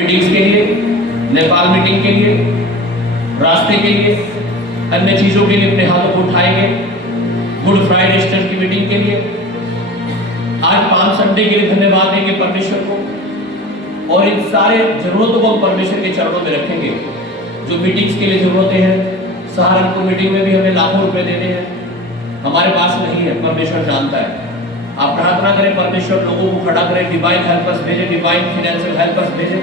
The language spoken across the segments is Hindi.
मीटिंग्स के लिए, नेपाल मीटिंग के लिए, रास्ते के लिए, अन्य चीजों के लिए अपने हाथों को उठाएंगे। गुड फ्राइडे ईस्टर की मीटिंग के लिए आज पाम संडे के लिए धन्यवाद देंगे परमेश्वर को, और इन सारे जरूरतों को परमेश्वर के चरणों में रखेंगे। जो मीटिंग्स के लिए जरूरतें हैं, सहारनपुर मीटिंग में भी हमें लाखों रुपए देने हैं, हमारे पास नहीं है, परमेश्वर जानता है। आप प्रार्थना करें, परमेश्वर लोगों को खड़ा करें, डिवाइन हेल्पर्स भेजे, डिवाइन फाइनेंशियल हेल्पर्स भेजे।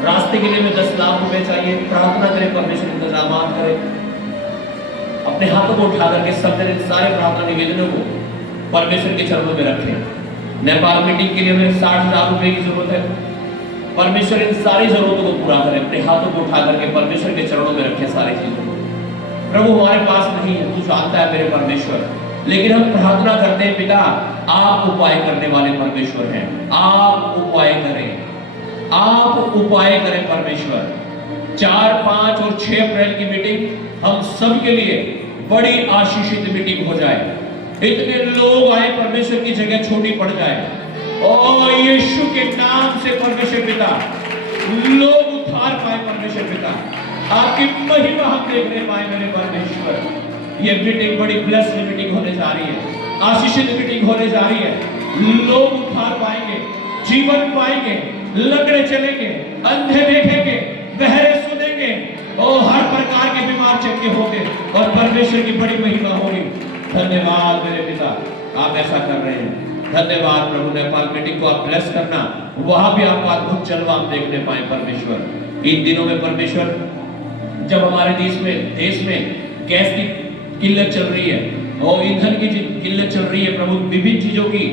रास्ते के लिए में 10 लाख रुपए चाहिए, प्रार्थना करें, परमेश्वर इंतजाम करें। अपने हाथों को उठा करके सब दिन सारे प्रार्थना निवेदनों को परमेश्वर के चरणों में रखें। नेपाल मीटिंग के लिए हमें 60,000 रुपए की जरूरत है, परमेश्वर इन सारी जरूरतों को पूरा करे। अपने हाथों को उठा करके परमेश्वर के चरणों में रखें सारी चीजों को। प्रभु हमारे पास नहीं है, तू जानता है मेरे परमेश्वर, लेकिन हम प्रार्थना करते हैं, पिता आप उपाय करने वाले परमेश्वर हैं, आप उपाय करें, आप उपाय करें परमेश्वर। 4, 5 और 6 अप्रैल की मीटिंग हम सब के लिए बड़ी आशीषित मीटिंग हो जाए। इतने लोग आए, परमेश्वर की जगह छोटी पड़ जाए और यीशु के नाम से परमेश्वर पिता लोग उद्धार पाए। परमेश्वर पिता आपकी महिमा हम देखने पाए मेरे परमेश्वर। ये मीटिंग बड़ी ब्लेस्ड मीटिंग होने जा रही है, आशीषित मीटिंग होने जा रही है। लोग उद्धार पाएंगे, जीवन पाएंगे, लंगड़े चलेंगे, अंधे देखेंगे, बहरे सुनेंगे और हर प्रकार के बीमार चंगे होंगे और परमेश्वर की बड़ी महिमा होगी। धन्यवाद मेरे पिता, आप ऐसा कर रहे हैं। धन्यवाद प्रभु, नेपाल मीटिंग को आप ब्लेस करना, वहां भी आपका अद्भुत जलवा हम देखने पाए परमेश्वर। इन दिनों में परमेश्वर, जब हमारे देश में गैस की किल्लत चल रही है और ईंधन की किल्लत चल रही है प्रभु, विभिन्न चीजों की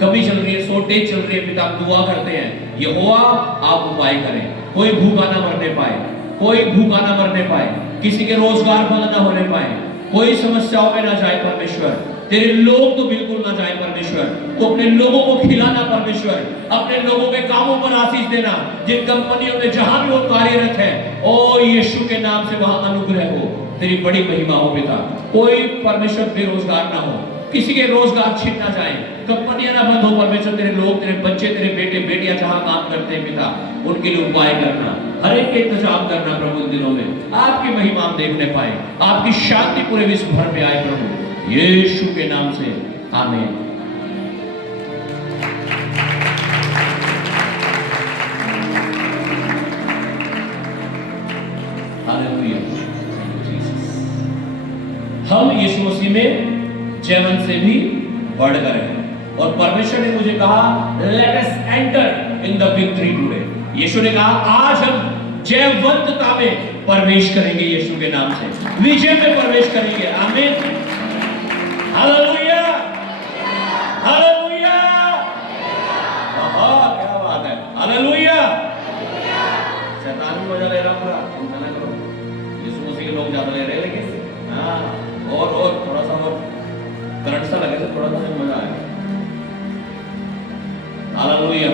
कमी चल रही है, शॉर्टेज चल रही है पिता, दुआ करते हैं यहोवा आप उपाय करें। कोई भूखा ना मरने पाए, कोई भूखा ना मरने पाए, किसी के रोजगार बंद ना होने पाए, कोई समस्याओं में ना जाए परमेश्वर। तेरे लोग तो बिल्कुल ना जाए परमेश्वर, तो अपने लोगों को खिलाना परमेश्वर, अपने लोगों के कामों पर आशीष देना। जिन कंपनियों में जहां भी वो कार्यरत है, ओ यीशु के नाम से वहां अनुग्रह हो, तेरी बड़ी महिमा हो पिता। कोई परमेश्वर बेरोजगार ना हो, किसी के रोजगार छिन ना जाए, कंपनियां ना बंद हो परमेश्वर। तेरे लोग, तेरे बच्चे, तेरे बेटे बेटियां जहां काम करते हैं पिता, उनके लिए उपाय करना, हर एक के इंतजाम करना प्रभु। इन दिनों में आपकी महिमा हम देखने पाए, आपकी शांति पूरे विश्व भर में आए प्रभु, यीशु के नाम से आमीन। हालेलुया। हम यीशु मसीह में जयवंत से भी बढ़ गए हैं और परमेश्वर ने मुझे कहा let us enter in the victory today. Yeshu ने कहा आज हम जयवंतता में प्रवेश करेंगे, यीशु के नाम से विजय में प्रवेश करेंगे। आमीन, हालेलुया, हालेलुया। क्या बात है, हालेलुया। शैतान भी मजा ले रहा पूरा, चिंता ना करो, यीशु मसीह के लोग ज्यादा ले रहे हैं, लेकिन हाँ और थोड़ा सा और करंट सा लगे तो थोड़ा सा मजा आए। हालेलुया,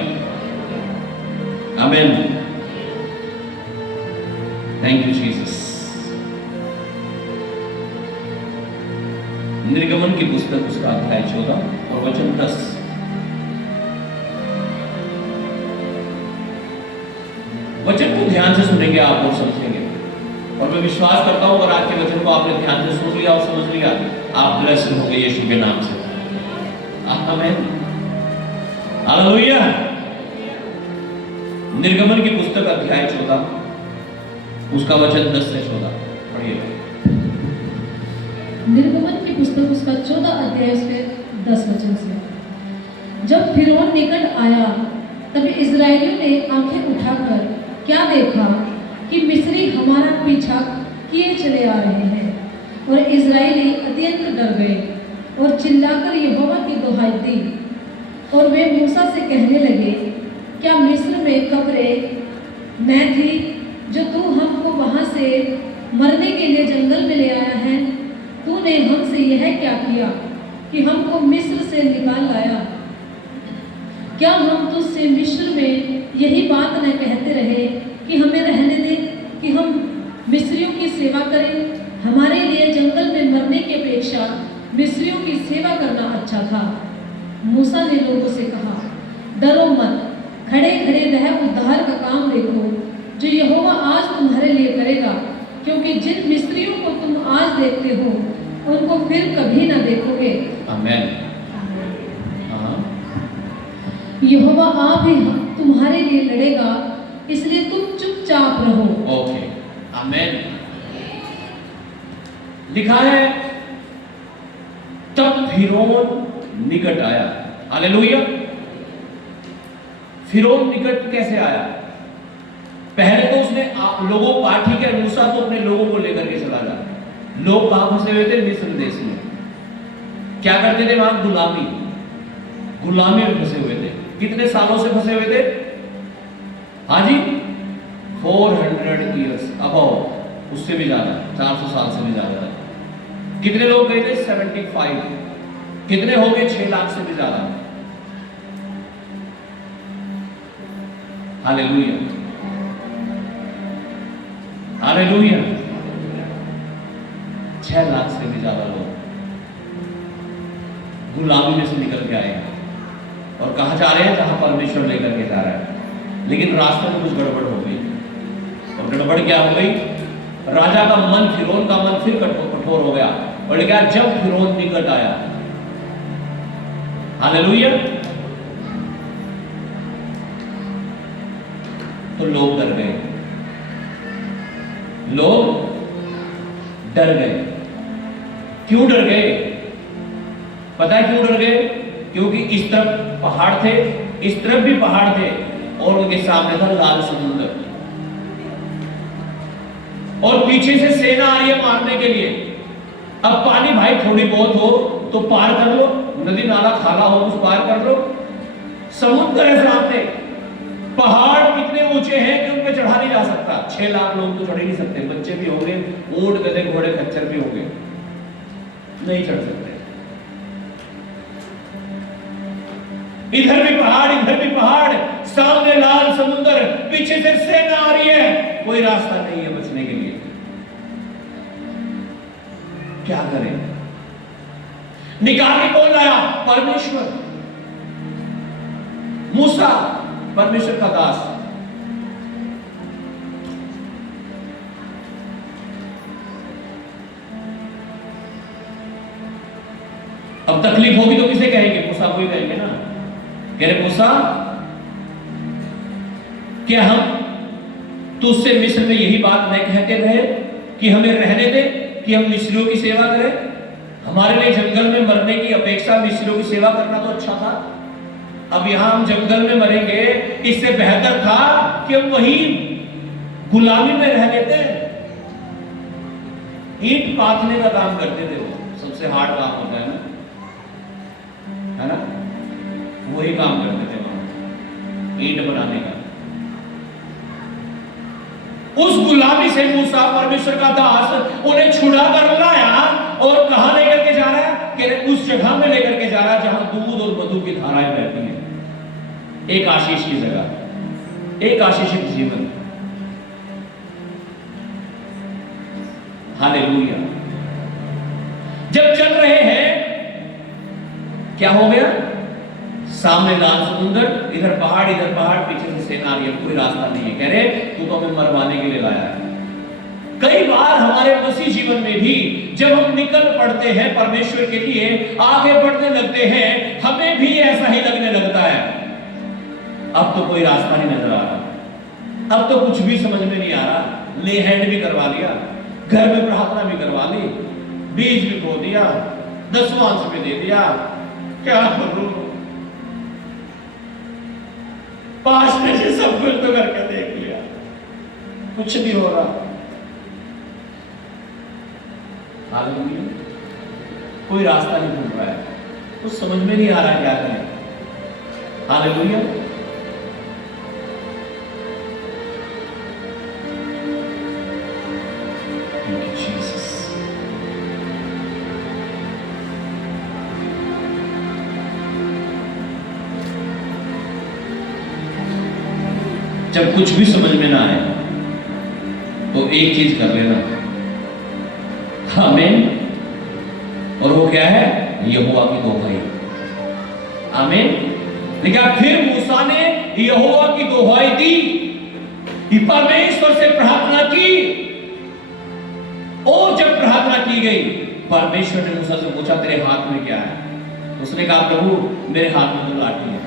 आमीन, थैंक यू जीसस। निर्गमन की पुस्तक उसका अध्याय 14 और वचन 10। वचन को ध्यान से सुनेंगे आप और समझेंगे, और मैं विश्वास करता हूं अगर आज के वचन को आपने ध्यान से सुन लिया और समझ लिया, आप ब्लेस्ड होंगे यीशु के नाम से। आमीन, हालेलुया। निर्गमन की पुस्तक अध्याय 14 उसका वचन 10 से 14 पढ़िए। निर्गमन की पुस्तक उसका 14 अध्याय उसके 10 वचन से। जब फिरौन निकट आया तब इस्राएलियों ने आंखें उठाकर क्या देखा कि मिस्री हमारा पीछा किए चले आ रहे हैं, और इस्राएली अत्यंत डर गए और चिल्लाकर यहोवा की दुहाई दी। और वे मूसा से कहने लगे, क्या मिस्र में कब्रें मैं थी जो तू हमको वहां से मरने के लिए जंगल में ले आया है? तूने हमसे यह क्या किया कि हमको मिस्र से निकाल लाया? क्या हम तुझसे मिस्र में यही बात न कहते रहे कि हमें रहने दे, कि हम मिस्रियों की सेवा करें? हमारे लिए जंगल में मरने की अपेक्षा मिस्रियों की सेवा करना अच्छा था। मूसा ने लोगों से कहा, डरो मत, खड़े खड़े वह उद्धार का काम देखो क्योंकि जिन मिस्रियों को तुम आज देखते हो उनको फिर कभी न देखोगे। आमेन। हाँ, यहोवा आप ही तुम्हारे लिए लड़ेगा, इसलिए तुम चुपचाप रहो। ओके, आमेन। लिखा है तब फिरौन निकट आया। हालेलुया। फिरौन निकट कैसे आया? पहले तो उसने लोगों पाठी के अनुसार तो अपने लोगों को लेकर के चला जा। लोग कहां फंसे हुए थे? मिस्र देश में। क्या करते थे वहां? गुलामी में फंसे हुए थे। कितने सालों से फंसे हुए थे? हाँ जी, 400 ईयर्स, अबाउट, उससे भी ज्यादा, 400 साल से भी ज्यादा। कितने लोग गए थे? 75। कितने हो गए? 6 लाख से भी ज्यादा। Hallelujah, hallelujah. 6 लाख से भी ज्यादा लोग गुलामी में से निकल के आए और कहां जा रहे हैं? जहां परमेश्वर लेकर के जा रहा है। लेकिन रास्ते में कुछ गड़बड़ हो गई। और गड़बड़ क्या हो गई? राजा का मन, फिरौन का मन फिर कठोर हो गया। और लिखा जब फिरौन निकट आया। हालेलुया। तो लोग डर गए। लोग डर गए। क्यों डर गए? पता है क्यों डर गए? क्योंकि इस तरफ पहाड़ थे, इस तरफ भी पहाड़ थे और उनके सामने था लाल समुद्र और पीछे से सेना आ रही है मारने के लिए। अब पानी भाई थोड़ी बहुत हो तो पार कर लो, नदी नाला खाला हो तो पार कर लो। समुद्र है सामने, पहाड़ इतने ऊंचे हैं कि उन पे चढ़ा नहीं जा सकता। 6 लाख लोग तो चढ़ ही नहीं सकते। बच्चे भी होंगे, ऊंट, गधे, घोड़े, खच्चर भी होंगे, नहीं चढ़ सकते। इधर भी पहाड़, इधर भी पहाड़, सामने लाल समुद्र, पीछे से सेना आ रही है, कोई रास्ता नहीं है बचने के लिए। क्या करें? निकाल के कौन लाया? परमेश्वर। मूसा, परमेश्वर का दास। अब तकलीफ होगी तो किसे कहेंगे? मूसा को ही कहेंगे ना। कह रहे मूसा, क्या हम तुझसे मिस्र में यही बात नहीं कहते रहे कि हमें रहने दे, कि हम मिस्रियों की सेवा करें? हमारे लिए जंगल में मरने की अपेक्षा मिस्रियों की सेवा करना तो अच्छा था। अब यहां हम जंगल में मरेंगे, इससे बेहतर था कि हम वही गुलामी में रह लेते। ईंट पाथने का काम करते थे वो, सबसे हार्ड काम होता है ना, वही काम करते थे वहां, ईंट बनाने का। उस गुलामी से मूसा, परमेश्वर का दास, उन्हें छुड़ा कर लाया और कहां लेकर के जा रहा है? कि उस जगह में लेकर के जा रहा है जहां दूध और मधु की धाराएं बहती हैं। एक आशीष की जगह, एक आशीषित जीवन। हालेलुया। जब चल रहे हैं, क्या हो गया? सामने लाल समुद्र, इधर पहाड़, पीछे से सेना आ रही है, कोई रास्ता नहीं है। कह रहे तू तो हमें मरवाने के लिए लाया है। कई बार हमारे मसीह जीवन में भी जब हम निकल पड़ते हैं परमेश्वर के लिए, आगे बढ़ने लगते हैं, हमें भी ऐसा ही लगने लगता है। अब तो कोई रास्ता नहीं नजर आ रहा, अब तो कुछ भी समझ में नहीं आ रहा। ले हैंड भी करवा लिया, घर में प्रार्थना भी करवा ली, बीज भी बो दिया, 10वां अंश भी दे दिया, क्या करूं? पास में से सब कुछ तो करके देख लिया, कुछ नहीं हो रहा। हालेलुया। कोई रास्ता नहीं ढूंढ रहा है, कुछ समझ में नहीं आ रहा है क्या करें। हालेलुया। Thank you, Jesus. जब कुछ भी समझ में ना आए तो एक चीज कर लेना, आमीन। और वो क्या है? यहोवा की दोहाई। आमीन। लेकिन फिर मूसा ने यहोवा की दोहाई दी, परमेश्वर से प्रार्थना की प्रार्थना की गई। परमेश्वर ने मूसा से पूछा तेरे हाथ में क्या है? उसने कहा प्रभु मेरे हाथ में तो लाठी है।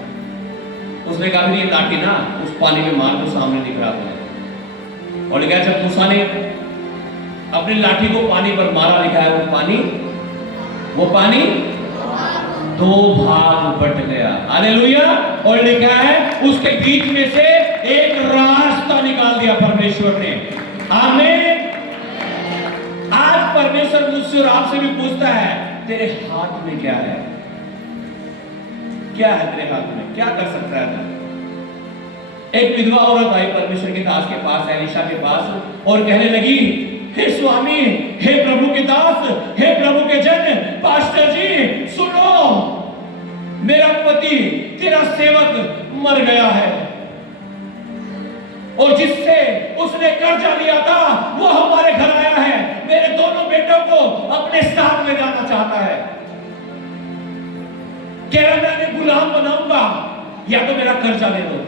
उसने कहा ये लाठी ना उस पानी में मार दो, सामने दिख रहा है। और लिखा जब मूसा ने अपनी लाठी को पानी पर मारा, लिखा है वो पानी 2 भाग बट गया। हालेलुया। और लिखा है उसके बीच में से एक रास्ता निकाल दिया परमेश्वर ने। आमीन। आज परमेश्वर मुझसे और आपसे भी पूछता है तेरे हाथ में क्या है? क्या है तेरे हाथ में? क्या कर सकता है तू? एक विधवा औरत आई परमेश्वर के दास के पास, एलीशा के पास, और कहने लगी हे स्वामी, हे प्रभु के दास, हे प्रभु के जन, पास्टर जी सुनो, मेरा पति तेरा सेवक मर गया है और जिससे उसने कर्जा लिया था वो हमारे घर आया है। मेरे दोनों बेटों को अपने साथ ले जाना चाहता है। कह रहा मैं इन्हें गुलाम बनाऊंगा या तो मेरा कर्जा ले दो।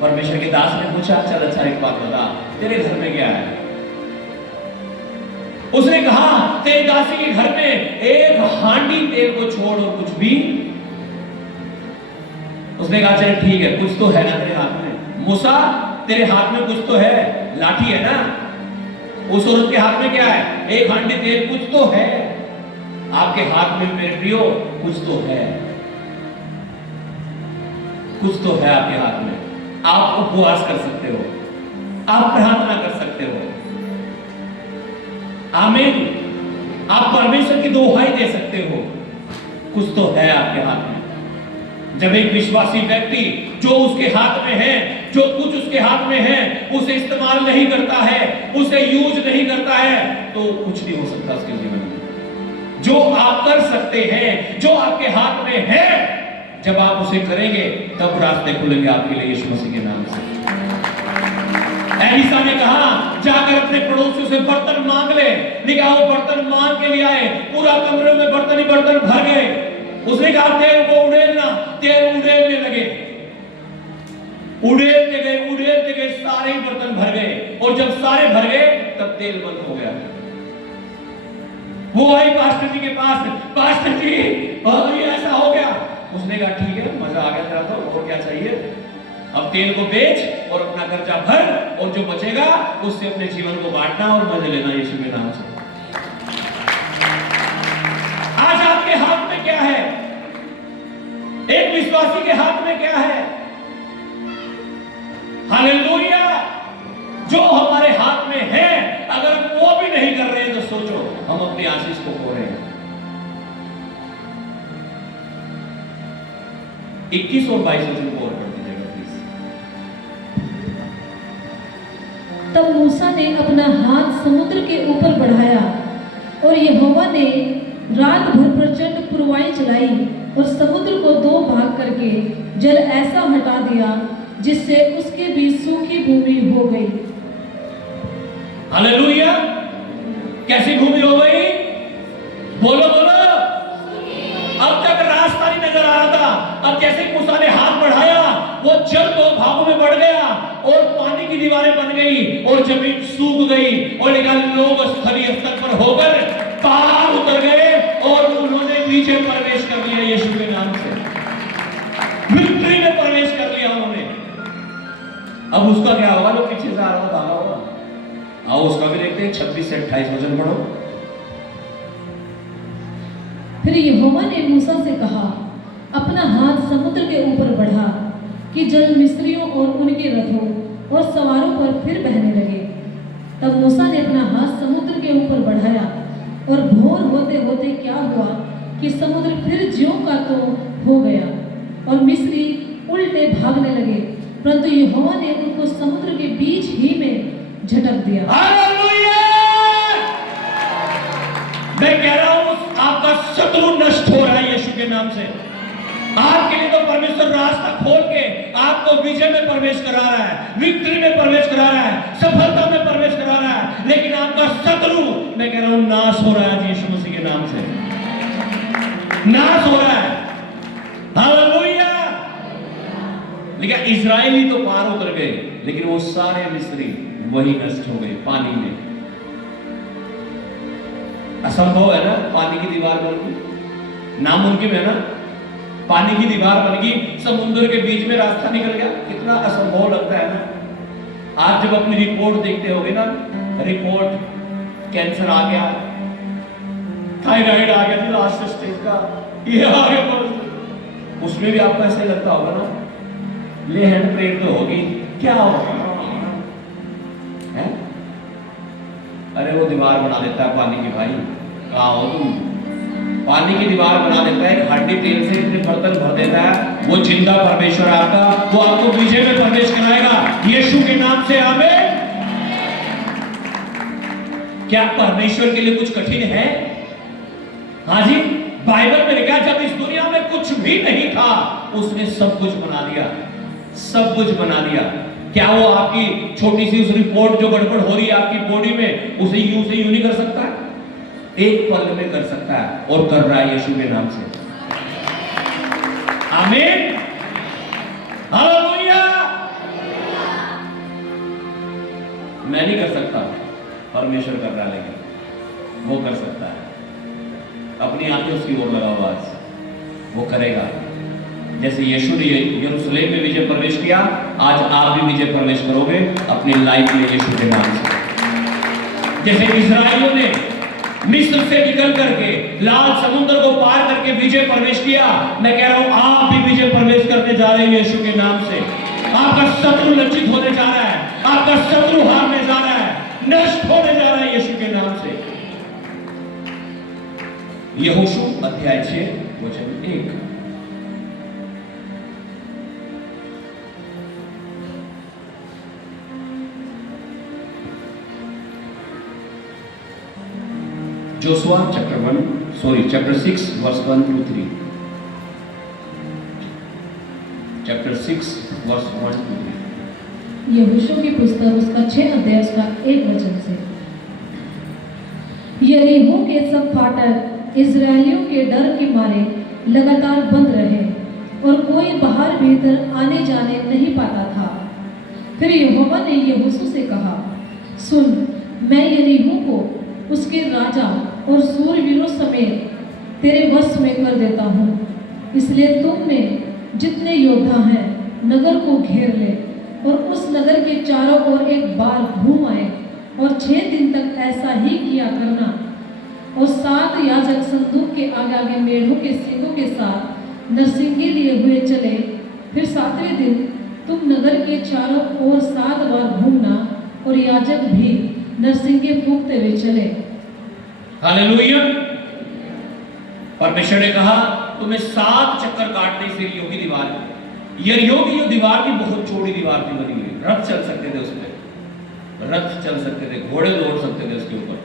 परमेश्वर के दास ने पूछा चल अच्छा एक बात बता, तेरे घर में क्या है? उसने कहा तेरे दासी के घर में एक हांडी तेल को छोड़ और कुछ भी। उसने कहा चल ठीक है, कुछ तो है ना तेरे हाथ में। मूसा तेरे हाथ में कुछ तो है, लाठी है ना। उस औरत के हाथ में क्या है? एक हांडी तेल, कुछ तो है। आपके हाथ में मेरे प्रियो कुछ तो है, कुछ तो है आपके हाथ में। आप उपवास कर सकते हो, आप प्रार्थना कर सकते हो। आमीन। आप परमेश्वर की दोहाई दे सकते हो, कुछ तो है आपके हाथ में। जब एक विश्वासी व्यक्ति जो उसके हाथ में है, जो कुछ उसके हाथ में है, उसे इस्तेमाल नहीं करता है, उसे यूज नहीं करता है, तो कुछ नहीं हो सकता उसके जीवन में। जो आप कर सकते हैं, जो आपके हाथ में है, जब आप उसे करेंगे तब रास्ते खुलेंगे आपके लिए यीशु मसीह के नाम से। एलीशा ने कहा जाकर अपने पड़ोसियों से बर्तन मांग ले। लिखा वो बर्तन मांग के लिए आए, पूरा कमरे में बर्तन ही बर्तन भर गए। उसने कहा तेल को उड़ेलना, तेल उड़ेलने लगे, उड़ेलते गए, सारे ही बर्तन भर गए। और जब सारे भर गए तब तेल बंद हो गया। वो आई पास्टर जी के पास, पास्टर जी ये ऐसा हो गया। उसने कहा ठीक है, मजा आ गया तेरा तो, और क्या चाहिए? अब तेल को बेच और अपना खर्चा भर, और जो बचेगा उससे अपने जीवन को बांटना और मजे लेना यीशु के नाम से। आज आपके हाथ में क्या है? एक विश्वासी के हाथ में क्या है? हालेलुया। जो हमारे हाथ में है, अगर हम वो भी नहीं कर रहे हैं तो सोचो हम अपनी आशीष को खो रहे हैं। 21 और 22 वचन को और पढ़ दीजिएगा प्लीज। तब मूसा ने अपना हाथ समुद्र के ऊपर बढ़ाया और यहोवा ने रात भर प्रचंड पुरवाई चलाई और समुद्र को 2 भाग करके जल ऐसा हटा दिया जिससे उसके बीच सूखी भूमि हो गई। हालेलुया। कैसी भूमि हो गई? बोलो बोलो। अब तक रास्ता नहीं नजर आ रहा था, अब जैसे मूसा ने हाथ बढ़ाया वो जल 2 भागों में बढ़ गया और पानी की दीवारें बन गई और जमीन सूख गई। और लोग स्थलीय स्तर पर होकर पार उतर गए और उन्होंने नीचे प्रवेश कर लिया यीशु के नाम से। विक्ट्री में प्रवेश कर लिया उन्होंने। अब उसका क्या होगा? जो पीछे से आ रहा था होगा। आओ उसका भी देखते हैं। 26 से 28 वचन पढ़ो। फिर यहोवा ने मूसा से कहा अपना हाथ समुद्र के ऊपर बढ़ा कि जल मिस्रियों और उनके रथों और सवारों पर फिर बहने लगे। तब मूसा ने अपना हाथ समुद्र के ऊपर बढ़ाया और भोर होते होते क्या हुआ कि समुद्र फिर ज्यों का तो हो गया और मिस्री उल्टे भागने लगे, परंतु यहोवा ने उनको समुद्र के बीच ही में झटक दिया। हालेलुया। मैं कह रहा हूं आपका शत्रु नष्ट हो रहा है यीशु के नाम से। आपके लिए तो परमेश्वर रास्ता खोल के आपको विजय में प्रवेश करा रहा है, विक्ट्री में प्रवेश करा रहा है, सफलता में प्रवेश करा रहा है। लेकिन आपका शत्रु, मैं कह रहा हूं, नाश हो रहा है यीशु मसीह के नाम से। नाश हो रहा है। हालेलुया। लेकिन इजराइली तो पार उतर गए, लेकिन वो सारे मिस्री वही नष्ट हो गई पानी में। असंभव है ना, पानी की दीवार बन गई, नामुमकिन है ना, पानी की दीवार बन गई, समुद्र के बीच में रास्ता निकल गया। कितना असंभव लगता है ना। आज जब अपनी रिपोर्ट देखते होगे ना, रिपोर्ट कैंसर आ गया, थायराइड आ गया, लास्ट स्टेज का ये आ गया, उसमें भी आपको ऐसे लगता होगा ना, ले हैंड प्रेयर तो होगी, क्या होगा है? अरे वो दीवार बना देता है पानी की। भाई कहाँ हो तुम? पानी की दीवार बना देता है, खाटी तेल से इतने बर्तन भर देता है। वो जिंदा परमेश्वर आपका, वो आपको विजय में प्रवेश कराएगा यीशु के नाम से। आमीन। क्या परमेश्वर के लिए कुछ कठिन है? हाँ जी, बाइबल में लिखा जब इस दुनिया में कुछ भी नहीं था, उसने सब कुछ बना दिया, सब कुछ बना दिया। क्या वो आपकी छोटी सी उस रिपोर्ट जो गड़बड़ हो रही है आपकी बॉडी में, उसे यूं से यूं नहीं कर सकता? एक पल में कर सकता है, और कर रहा है यीशु के नाम से। आमीन, हालेलुया। मैं नहीं कर सकता, परमेश्वर कर रहा है, लेकिन वो कर सकता है। अपनी आंखें उसकी ओर लगाओ, आज वो करेगा। जैसे यीशु ने यरूशलेम में विजय प्रवेश किया, आज आप भी विजय प्रवेश करोगे अपनी लाइफ में यीशु के नाम से। जैसे इस्राएलियों ने मिस्र से निकल करके लाल समुद्र को पार करके विजय प्रवेश किया, मैं कह रहा हूं आप भी विजय प्रवेश करने जा रहे हैं यीशु के नाम से। आपका शत्रु लज्जित होने जा रहा है, आपका शत्रु हारने जा रहा है, नष्ट होने जा रहा है यीशु के नाम से। यहोशू अध्याय 6 वचन 1। Joshua chapter 6 verse 1 to 3। Chapter 6 verse 1 to 3। यहोशू की पुस्तक उसका 6 अध्याय उसका 1 वचन से। यरीहो के सब फाटक इजरायलियों के डर के मारे लगातार बंद रहे, और कोई बाहर भीतर आने जाने नहीं पाता था। फिर यहोवा ने यहोशू से कहा, सुन, मैं यरीहो को उसके राजा और सूरवीरों समेत तेरे वश में कर देता हूँ। इसलिए तुम में जितने योद्धा हैं नगर को घेर ले, और उस नगर के चारों ओर एक बार घूम आए, और 6 दिन तक ऐसा ही किया करना। और 7 याजक संदूक के आगे आगे मेढ़ों के सींगों के साथ नरसिंगे लिए हुए चले। फिर 7वें दिन तुम नगर के चारों ओर 7 बार घूमना, और याजक भी नरसिंगे फूंकते हुए चले। हालेलुया। परमेश्वर ने कहा तुम्हें 7 चक्कर काटने से यरीहो की दीवार, यरीहो की जो दीवार थी बहुत चौड़ी दीवार थी बनी हुई, रथ चल सकते थे उसमें, रथ चल सकते थे, घोड़े दौड़ सकते थे उसके ऊपर।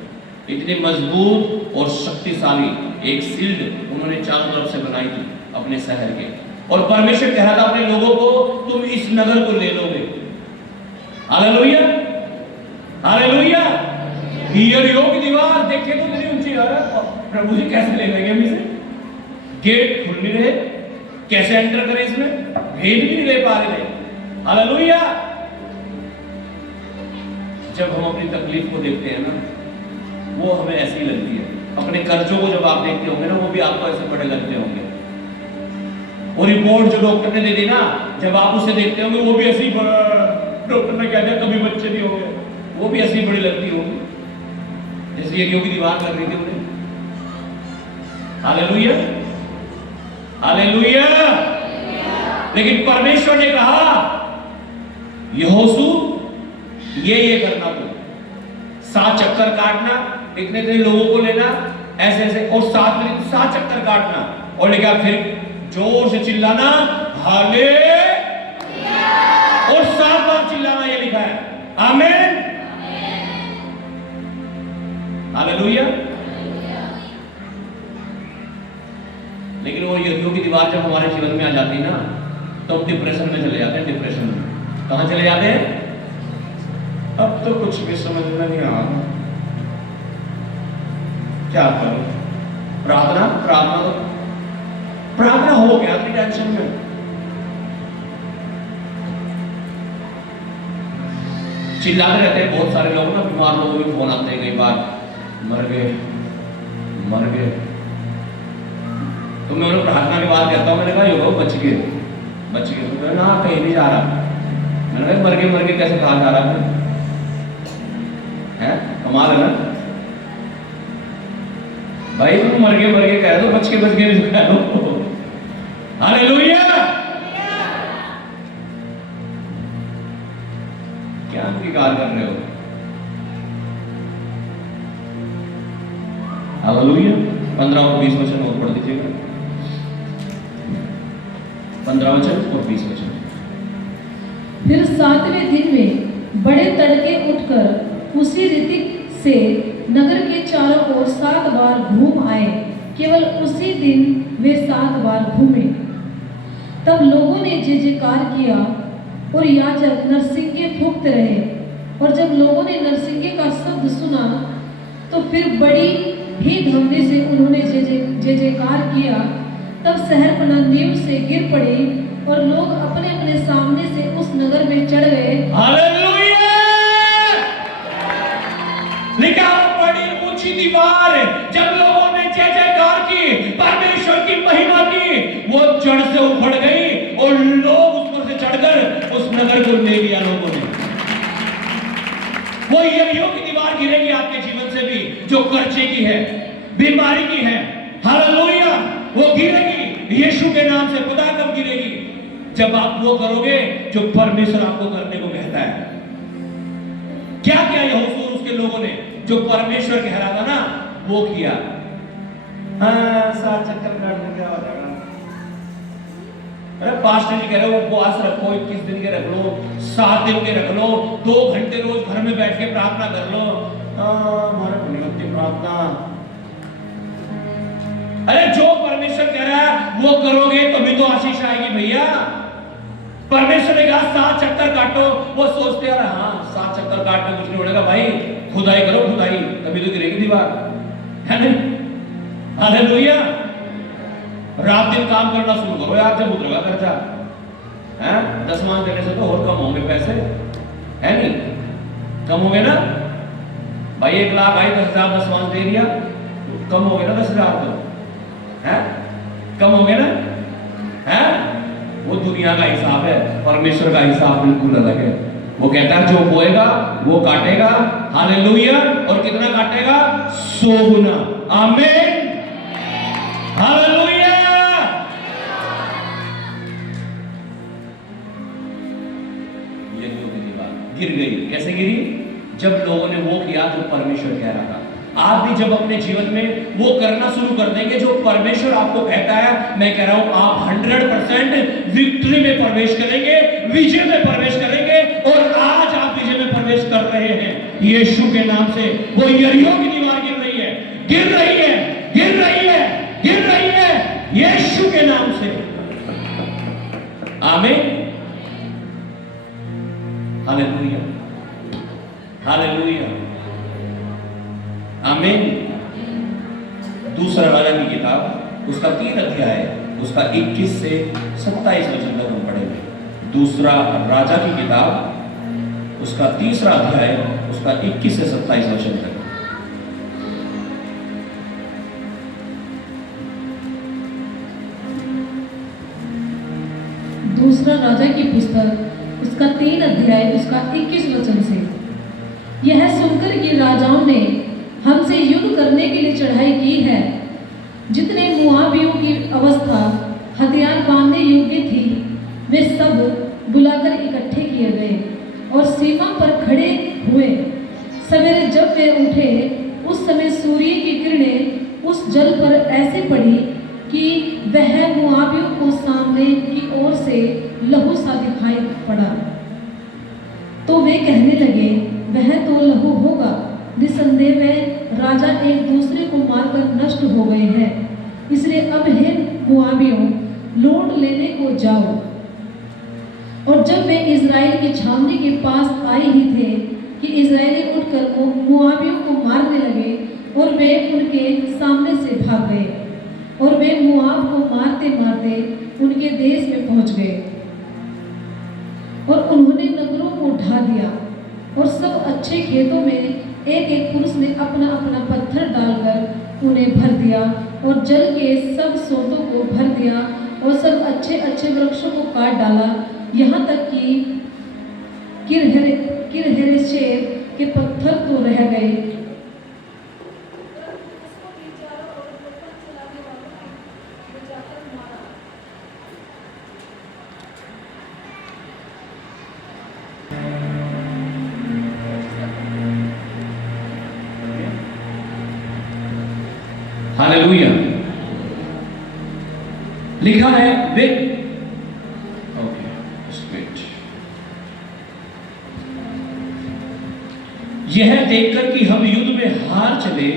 इतनी मजबूत और शक्तिशाली एक शील्ड उन्होंने चारों तरफ से बनाई थी अपने शहर के। और परमेश्वर कह रहा था अपने लोगों को तुम इस नगर को ले लोगे। Hallelujah, hallelujah. यरीहो की दीवार देखे तो कितनी ऊंची है, प्रभु जी कैसे ले लेंगे हम इसे? गेट खुल नहीं रहे, कैसे एंटर करें इसमें? भेद भी नहीं ले पा रहे। हालेलुया। जब हम अपनी तकलीफ को देखते हैं ना, वो हमें ऐसी ही लगती है। अपने कर्जों को जब आप देखते होंगे ना, वो भी आपको ऐसे बड़े लगते होंगे। वो रिपोर्ट जो डॉक्टर ने दे दी ना, जब आप उसे देखते होंगे वो भी ऐसी, डॉक्टर ने क्या कभी बच्चे नहीं होंगे, वो भी ऐसी बड़ी लगती होगी जैसे यरीहो की दीवार कर रही थी उन्हें। Hallelujah, hallelujah. लेकिन परमेश्वर ने कहा यहोशू ये करना, तुम 7 चक्कर काटना, इतने इतने लोगों को लेना, ऐसे ऐसे, और 7 चक्कर काटना, और लेकिन फिर जोर से चिल्लाना हाले, और 7 बार चिल्लाना, ये लिखा है। आमीन, हालेलुया। लेकिन वो यरीहो की दीवार जब हमारे जीवन में आ जाती ना, तो हम डिप्रेशन में चले जाते हैं। डिप्रेशन में कहां चले जाते हैं? अब तो कुछ भी समझ में नहीं आ रहा, क्या करूं? प्रार्थना प्रार्थना प्रार्थना हो गया अपनी टेंशन में। चिल्लाते रहते हैं बहुत सारे लोग ना, बीमार लोगों के फोन आते हैं कई बार, मर गए मर गए। तो मैं उन्हें प्रार्थना के बाद कहता हूँ, मैंने कहा योगा बच गए तो ना कहीं नहीं जा रहा। मैंने कहा मर गए कैसे कहा जा रहा है? कमाल है ना भाई, तुम मर गए कह दो, बच के भी कह दो। हालेलुया। क्या अंगीकार कर रहे हो? हालेलुया। 15 और 20 वचन और पढ़ दीजिएगा, 15 वचन और 20 वचन। फिर 7वें दिन में बड़े तड़के उठकर उसी रीति से नगर के चारों ओर 7 बार घूम आए। केवल उसी दिन वे 7 बार घूमे। तब लोगों ने जय जयकार किया और याजक नरसिंगे फूंकते रहे। और जब लोगों ने नरसिंगे का शब्द सुना तो फिर बड़ी ही धमनी से उन्होंने जय जयकार किया। तब शहरपनाह नींव से गिर पड़ी और लोग अपने अपने सामने से उस नगर में चढ़ गए। हालेलुया। लिखा बड़ी ऊंची दीवार, जब लोगों ने जय जयकार की, परमेश्वर की महिमा की, वो जड़ से उखड़ गई और लोग उस पर से चढ़कर उस नगर को ले लिया लोगों ने। वो यरीहो की दीवार गिरेगी आपके जीवन से भी, जो कर्जे की है, बीमारी की है। हालेलुया। वो गिरेगी यीशु के नाम से। खुदा कब गिरेगी? जब आप वो करोगे जो परमेश्वर आपको करने को कहता है। क्या किया यहोशू और उसके लोगों ने? जो परमेश्वर कह रहा था ना, वो किया। हाँ, 7 चक्कर काटने क्या हो जाएगा? अरे पास्टर जी कह रहे हो उपवास रखो, 21 दिन के रख लो, 7 दिन के रख लो, 2 घंटे रोज घर में बैठ के प्रार्थना कर लो। हमारे को नहीं होती प्रार्थना। अरे जो परमेश्वर कह रहा है वो करोगे तभी तो आशीष आएगी भैया। परमेश्वर ने कहा 7 चक्कर काटो, वो सोचते यार हाँ 7 चक्कर काटने कुछ नहीं होगा भाई, खुदाई करो खुदाई, तभी तो गिरेगी दीवार, है नहीं? हालेलुया। रात दिन काम करना शुरू करो यार, जब उतरेगा खर्चा है। दसवां देने से तो और कम होंगे पैसे, है नहीं? कम होंगे ना भाई। 1 लाख आई 10,000 दसवां दे दिया, कम हो गए ना 10,000 तो, है? कम हो गए ना, है? वो दुनिया का हिसाब है, परमेश्वर का हिसाब बिल्कुल अलग है। वो कहता है जो बोएगा वो काटेगा। हालेलुया। और कितना काटेगा? 100 गुना। आमीन। हालेलुया। ये गिर गई। कैसे गिरी? जब लोगों ने वो किया जो परमेश्वर कह रहा था। आप भी जब अपने जीवन में वो करना शुरू कर देंगे जो परमेश्वर आपको कहता है, मैं कह रहा हूं आप 100% विक्ट्री में प्रवेश करेंगे, विजय में प्रवेश करेंगे। और आज आप विजय में प्रवेश कर रहे हैं यीशु के नाम से। वो यरीहो की दीवार गिर रही है, गिर रही है, गिर रही है, गिर रही है यीशु के नाम से। आमीन। हालेलुया। हालेलुया। आमीन। दूसरा राजा की किताब उसका 3 अध्याय उसका 21 से 27 वचन तक हम पढ़ेंगे। दूसरा राजा की किताब उसका 3रा अध्याय उसका 21 से 27 वचन तक। दूसरा राजा की पुस्तक उसका 3 अध्याय उसका 21 वचन से। यह सुनकर कि राजाओं ने हमसे युद्ध करने के लिए चढ़ाई की है, जितने मुआबियों की अवस्था हथियार बांधने योग्य थी, वे सब बुलाकर इकट्ठे किए गए और सीमा पर खड़े हुए। सवेरे जब वे उठे उस समय सूर्य की किरणें उस जल पर ऐसे पड़ी कि वह मुआबियों को सामने की ओर से लहू सा दिखाई पड़ा। तो वे कहने लगे वह तो लहू होगा। निसंदेह वह राजा एक दूसरे को मारकर नष्ट हो गए हैं। इसलिए अब हे मुआबियों, लूट लेने को जाओ। और जब वे इज़राइल की छावनी के पास आए ही थे कि इज़राइली उठकर मुआबियों को मारने लगे और वे उनके सामने से भाग गए और वे मुआब को मारते मारते उनके देश में पहुंच गए और उन्होंने नगरों को ढा दिया और सब अच्छे खेतों में एक एक पुरुष ने अपना अपना पत्थर डालकर उन्हें भर दिया और जल के सब सोतों को भर दिया और सब अच्छे अच्छे वृक्षों को काट डाला, यहाँ तक कि किरहेरेशेर के पत्थर तो रह गए। हालेलुया। लिखा है वे यह देखकर कि हम युद्ध में हार चले,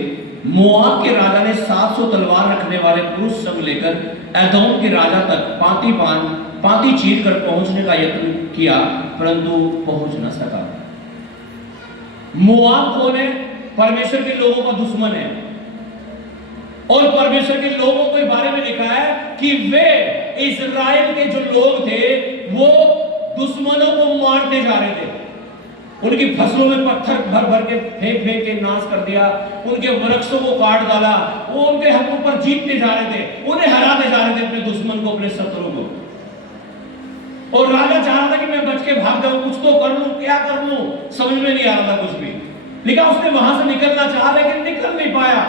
मोआब के राजा ने 700 तलवार रखने वाले पुरुष सब लेकर एदोम के राजा तक पांति चीर कर पहुंचने का यत्न किया, परंतु पहुंच न सका। मोआब कौन है? परमेश्वर के लोगों का दुश्मन है। और परमेश्वर के लोगों के बारे में लिखा है कि वे इजराइल के जो लोग थे वो दुश्मनों को मारते जा रहे थे, उनकी फसलों में पत्थर भर भर के फेंक फेंक के नाश कर दिया, उनके वृक्षों को काट डाला, वो उनके हकों पर जीतते जा रहे थे, उन्हें हराते जा रहे थे, अपने दुश्मन को, अपने शत्रु को। और राजा चाह रहा था कि मैं बच के भाग जाऊं, कुछ तो कर लूं, क्या कर लूं, समझ में नहीं आ रहा था कुछ भी। लेकिन उसने वहां से निकलना चाहा लेकिन निकल नहीं पाया।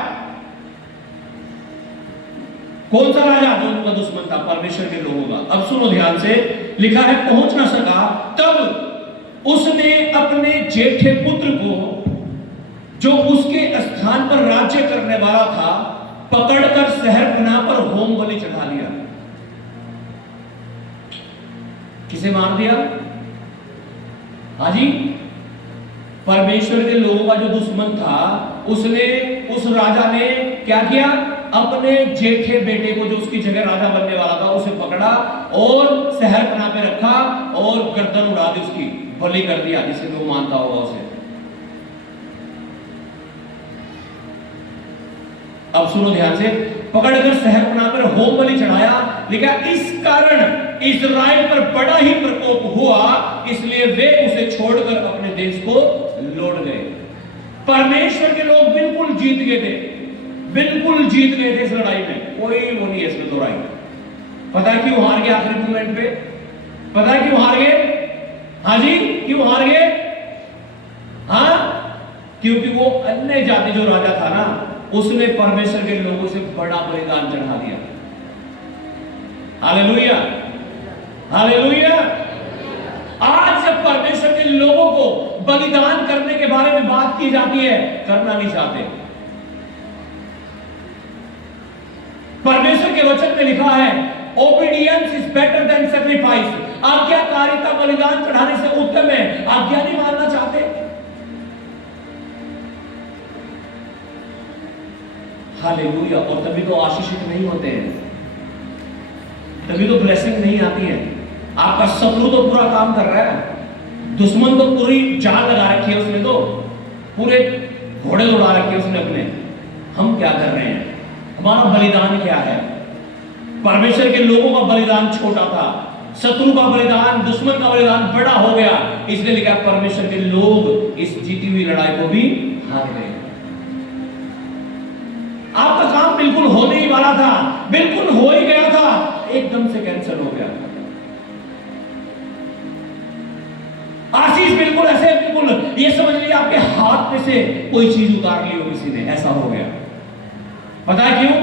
कौन सा राजा? जो उनका दुश्मन था, परमेश्वर के लोगों का। अब सुनो ध्यान से, लिखा है पहुंच ना सका, तब उसने अपने जेठे पुत्र को, जो उसके स्थान पर राज्य करने वाला था, पकड़कर शहरपनाह पर होम बलि चढ़ा लिया। किसे मार दिया? हाजी, परमेश्वर के लोगों का जो दुश्मन था, उसने, उस राजा ने क्या किया? अपने जेठे बेटे को, जो उसकी जगह राजा बनने वाला था, उसे पकड़ा और शहरपनाह पे रखा और गर्दन उड़ा दी, उसकी बलि कर दिया, जिसे वो मानता होगा उसे। अब सुनो ध्यान से, पकड़कर शहरपनाह पर होम बलि चढ़ाया। लिखा इस कारण इजराइल पर बड़ा ही प्रकोप हुआ, इसलिए वे उसे छोड़कर अपने देश को लौट गए। परमेश्वर के लोग बिल्कुल जीत गए थे, बिल्कुल जीत गए थे इस लड़ाई में, कोई वो नहीं है इसमें तो राय। पता है क्यों हार गए आखिरी मोमेंट पे? पता है क्यों हार गए? हाँ जी, क्यों हार गए? हाँ, क्योंकि वो अन्य जाति जो राजा था ना, उसने परमेश्वर के लोगों से बड़ा बलिदान चढ़ा दिया। Hallelujah, hallelujah. आज जब परमेश्वर के लोगों को बलिदान करने के बारे में बात की जाती है, करना नहीं चाहते। परमेश्वर के वचन में लिखा है obedience is better than sacrifice, आज्ञाकारिता बलिदान चढ़ाने से उत्तम है। आज्ञा नहीं मानना चाहते। हालेलुया। और तभी तो आशीषित नहीं होते हैं, तभी तो ब्लेसिंग नहीं आती है। आपका शत्रु तो पूरा काम कर रहा है, दुश्मन तो पूरी जान लगा रखी है उसने, तो पूरे घोड़े उड़ा रखे हैं उसने अपने। हम क्या कर रहे हैं? हमारा बलिदान क्या है? परमेश्वर के लोगों का बलिदान छोटा था, शत्रु का बलिदान, दुश्मन का बलिदान बड़ा हो गया। इसलिए लिखा परमेश्वर के लोग इस जीती हुई लड़ाई को भी हार गए। आपका काम बिल्कुल होने ही वाला था, बिल्कुल हो ही गया था, एकदम से कैंसिल हो गया। आशीष बिल्कुल ऐसे, बिल्कुल ये समझ लीजिए आपके हाथ में से कोई चीज उतार ली हो किसी ने, ऐसा हो गया। पता है क्यों?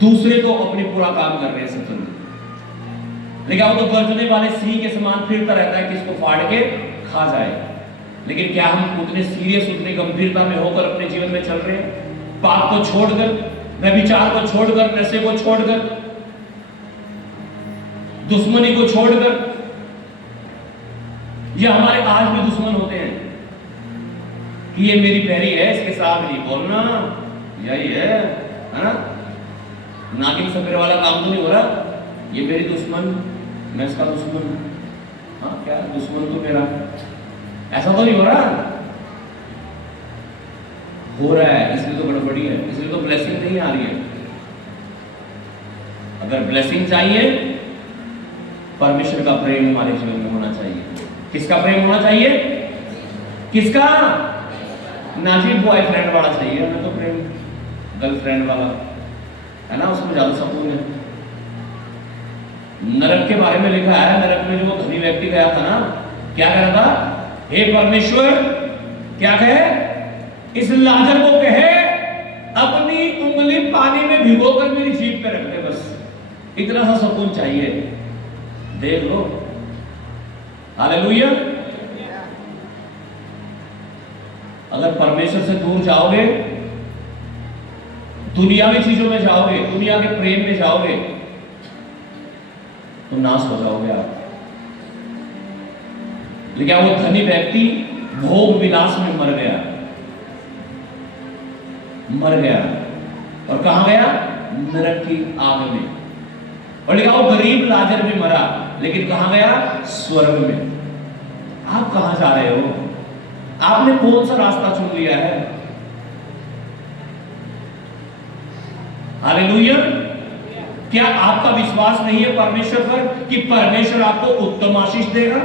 दूसरे तो अपने पूरा काम कर रहे हैं शत्रु, लेकिन वो तो गर्जने वाले सिंह के समान फिरता रहता है कि इसको फाड़ के खा जाए। लेकिन क्या हम उतने सीरियस, उतने गंभीरता में होकर अपने जीवन में चल रहे हैं? पाप को छोड़कर, व्यभिचार को छोड़कर, नशे को छोड़कर, दुश्मनी को छोड़कर। ये हमारे आज भी दुश्मन होते हैं कि ये मेरी पैरी है, इसके साथ नहीं बोलना, यही है ना? नागिन सफेद वाला काम तो नहीं हो रहा। ये मेरी दुश्मन, मैं इसका दुश्मन। हाँ, क्या दुश्मन तो मेरा, ऐसा तो नहीं हो रहा? हो रहा है, इसलिए तो गड़बड़ी है, इसलिए तो ब्लेसिंग नहीं आ रही है। अगर ब्लेसिंग चाहिए, परमेश्वर का प्रेम हमारे जीवन में होना चाहिए। किसका प्रेम होना चाहिए? किसका? ना जी बॉयफ्रेंड वाला चाहिए हमें तो प्रेम, गर्लफ्रेंड वाला है ना, उसमें ज्यादा सुकून है। नरक के बारे में लिखा है, नरक में जो वो धनी व्यक्ति गया था ना, क्या कह रहा था? हे परमेश्वर, क्या कहे? इस लाजर को कहे अपनी उंगली पानी में भिगोकर मेरी जीभ पे रख दे, बस इतना सा सुकून चाहिए। देख लो, हालेलुया। अगर परमेश्वर से दूर जाओगे, दुनियावी चीजों में जाओगे, दुनिया के प्रेम में जाओगे, तो नाश हो जाओगे आप। लेकिन वो धनी व्यक्ति भोग विलास में मर गया, मर गया। और कहां गया? नरक की आग में। और लिखा वो गरीब लाजर भी मरा, लेकिन कहां गया? स्वर्ग में। आप कहां जा रहे हो? आपने कौन सा रास्ता चुन लिया है? हालेलुया। क्या आपका विश्वास नहीं है परमेश्वर पर कि परमेश्वर आपको उत्तम आशीष देगा?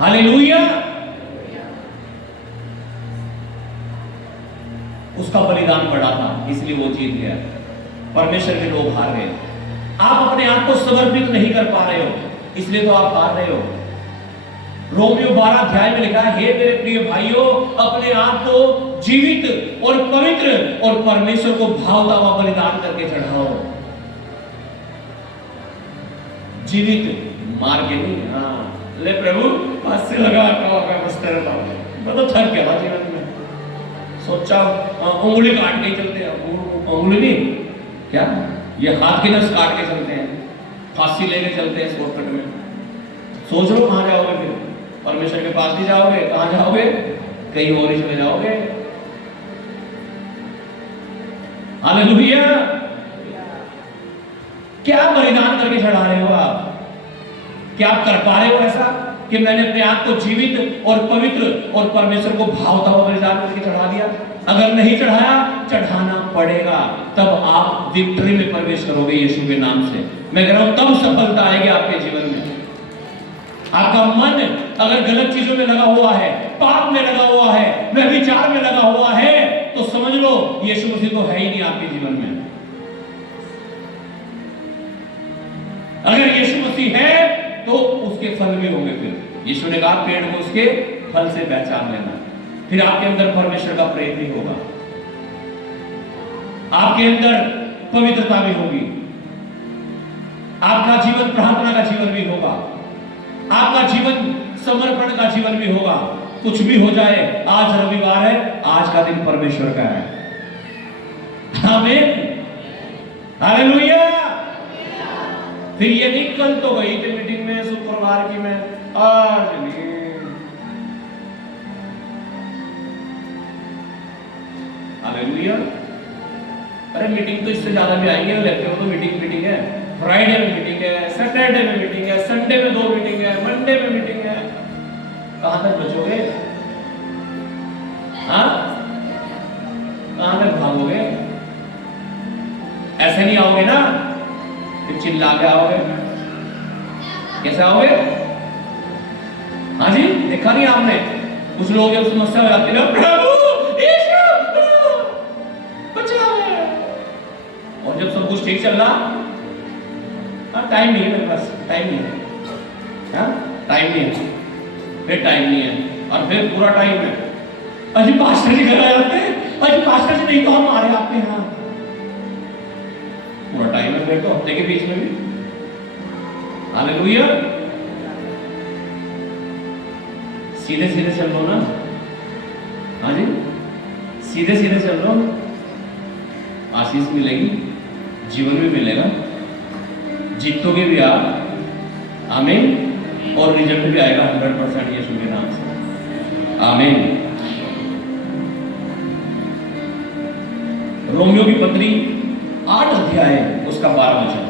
हालेलुया। उसका बलिदान बड़ा था, इसलिए वो जीत गया। परमेश्वर के लोग हार गए। आप अपने आप को समर्पित नहीं कर पा रहे हो, इसलिए तो आप हार रहे हो। रोमियो 12 अध्याय में लिखा है, हे मेरे प्रिय भाइयों, अपने आप को जीवित और पवित्र और परमेश्वर को भावता हुआ बलिदान करके चढ़ाओ। जीवित, मार के नहीं। हाँ, ले प्रभु पास से लगा मैं तो थक गया जीवन में। सोचा उंगली काट के चलते हैं, उंगली नहीं, क्या ये हाथ की नस काट के चलते हैं, फांसी लेके चलते हैं शॉर्टकट में। सोच लो कहां जाओगे फिर? परमेश्वर के पास नहीं जाओगे, कहां जाओगे? कहीं और ही चले जाओगे। हालेलुया। क्या बलिदान करके चढ़ा रहे हो आप? क्या आप कर पा रहे हो ऐसा कि मैंने अपने आप को जीवित और पवित्र और परमेश्वर को भावता हुआ बलिदान करके चढ़ा दिया? अगर नहीं चढ़ाया, चढ़ाना पड़ेगा, तब आप विक्ट्री में प्रवेश करोगे यीशु के नाम से। मैं कह रहा हूं तब सफलता आएगी आपके जीवन में। आपका मन अगर गलत चीजों में लगा हुआ है, पाप में लगा हुआ है, व्यभिचार में लगा हुआ है, तो समझ लो यीशु मसीह तो है ही नहीं आपके जीवन में। अगर यीशु मसीह है तो उसके फल भी होंगे। फिर यीशु ने कहा पेड़ को उसके फल से पहचान लेना। फिर आपके अंदर परमेश्वर का प्रेम भी होगा, आपके अंदर पवित्रता भी होगी, आपका जीवन प्रार्थना का जीवन भी होगा, आपका जीवन समर्पण का जीवन भी होगा। कुछ भी हो जाए, आज रविवार है, आज का दिन परमेश्वर का है। आमीन, हालेलुया। फिर ये नहीं कल तो गई थी मीटिंग में, शुक्रवार की मैं आज नहीं। हालेलुया। अरे मीटिंग तो इससे ज्यादा भी आएंगे, लेते हो तो मीटिंग है। फ्राइडे में मीटिंग है, सैटरडे में मीटिंग है, संडे में 2 मीटिंग है, मंडे में मीटिंग है। कहां तक बचोगे? हाँ, कहां तक भागोगे? ऐसे नहीं आओगे ना, फिर चिल्ला के आओगे। कैसे आओगे? हाँ जी, देखा नहीं आपने? कुछ लोग जब समस्या हो जाती है, प्रभु यीशु बचाओ, और जब सब कुछ ठीक चल रहा, टाइम नहीं है मेरे पास, टाइम नहीं है। हाँ, टाइम नहीं है, फिर टाइम नहीं है, और फिर पूरा टाइम है। अजी पास्टर जी घर आते हैं, अजी पास्टर जी नहीं तो हम आ रहे आपके यहाँ। पूरा टाइम है फिर तो, हफ्ते के बीच में भी। हालेलुया। सीधे सीधे चल लो ना। हाँ जी, सीधे सीधे चल लो, आशीष मिलेगी, जीवन भी मिलेगा, जीतोगे भी आप। आमीन। और रिजल्ट भी आएगा 100% यीशु के नाम से। आमीन। रोमियो की पत्री 8 अध्याय उसका 12 वचन।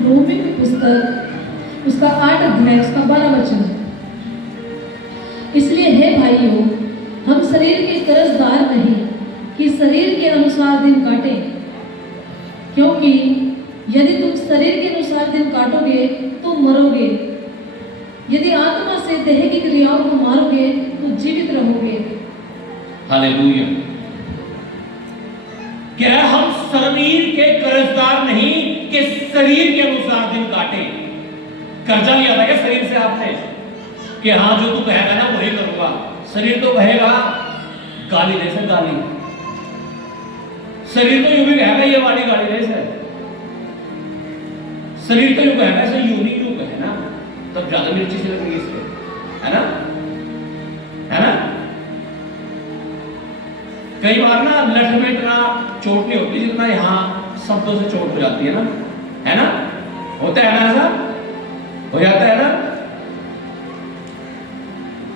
रोमियो की पुस्तक उसका 8 अध्याय उसका 12 वचन। इसलिए हे भाइयों, हम शरीर के कर्जदार नहीं कि शरीर के अनुसार दिन काटें, क्योंकि यदि तुम शरीर के अनुसार दिन काटोगे तो मरोगे, यदि आत्मा से देह की क्रियाओं को मारोगे तो जीवित रहोगे। हालेलुया। क्या हम शरीर के कर्जदार नहीं कि शरीर के अनुसार दिन काटे। कर्जा लिया था क्या शरीर से आपने कि हाँ जो तू कहेगा ना वही करूंगा। शरीर तो कहेगा गाली दे से गाली, शरीर तो यूं भी कहेगा ये वाली गाली दे से, शरीर तो यूं कहेगा ऐसे यूं नहीं यूं कहे ना तब ज्यादा मिर्ची से लगेगी इसके, है ना, है ना। कई बार ना लठ में इतना चोट नहीं होती जितना यहाँ शब्दों से चोट हो जाती है ना, है ना, होता है ना, ऐसा हो जाता है ना।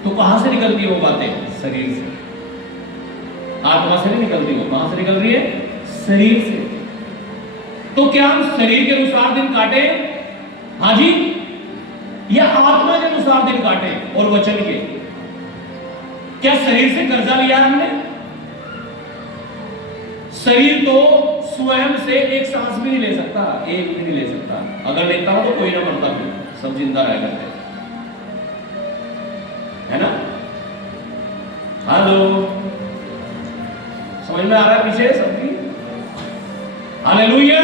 तो कहां से निकलती है वो बातें? शरीर से, आत्मा से नहीं निकलती। वो कहां से निकल रही है? शरीर से। तो क्या हम शरीर के अनुसार दिन काटे? हाँ जी, या आत्मा के अनुसार दिन काटे और वचन के? क्या शरीर से कर्जा लिया हमने? शरीर तो स्वयं से एक सांस भी नहीं ले सकता, एक भी नहीं ले सकता। अगर लेता हो तो कोई ना मरता, फिर सब जिंदा रह जाते, है ना। हेलो, समझ में आ रहा है पीछे सबकी? हालेलुया।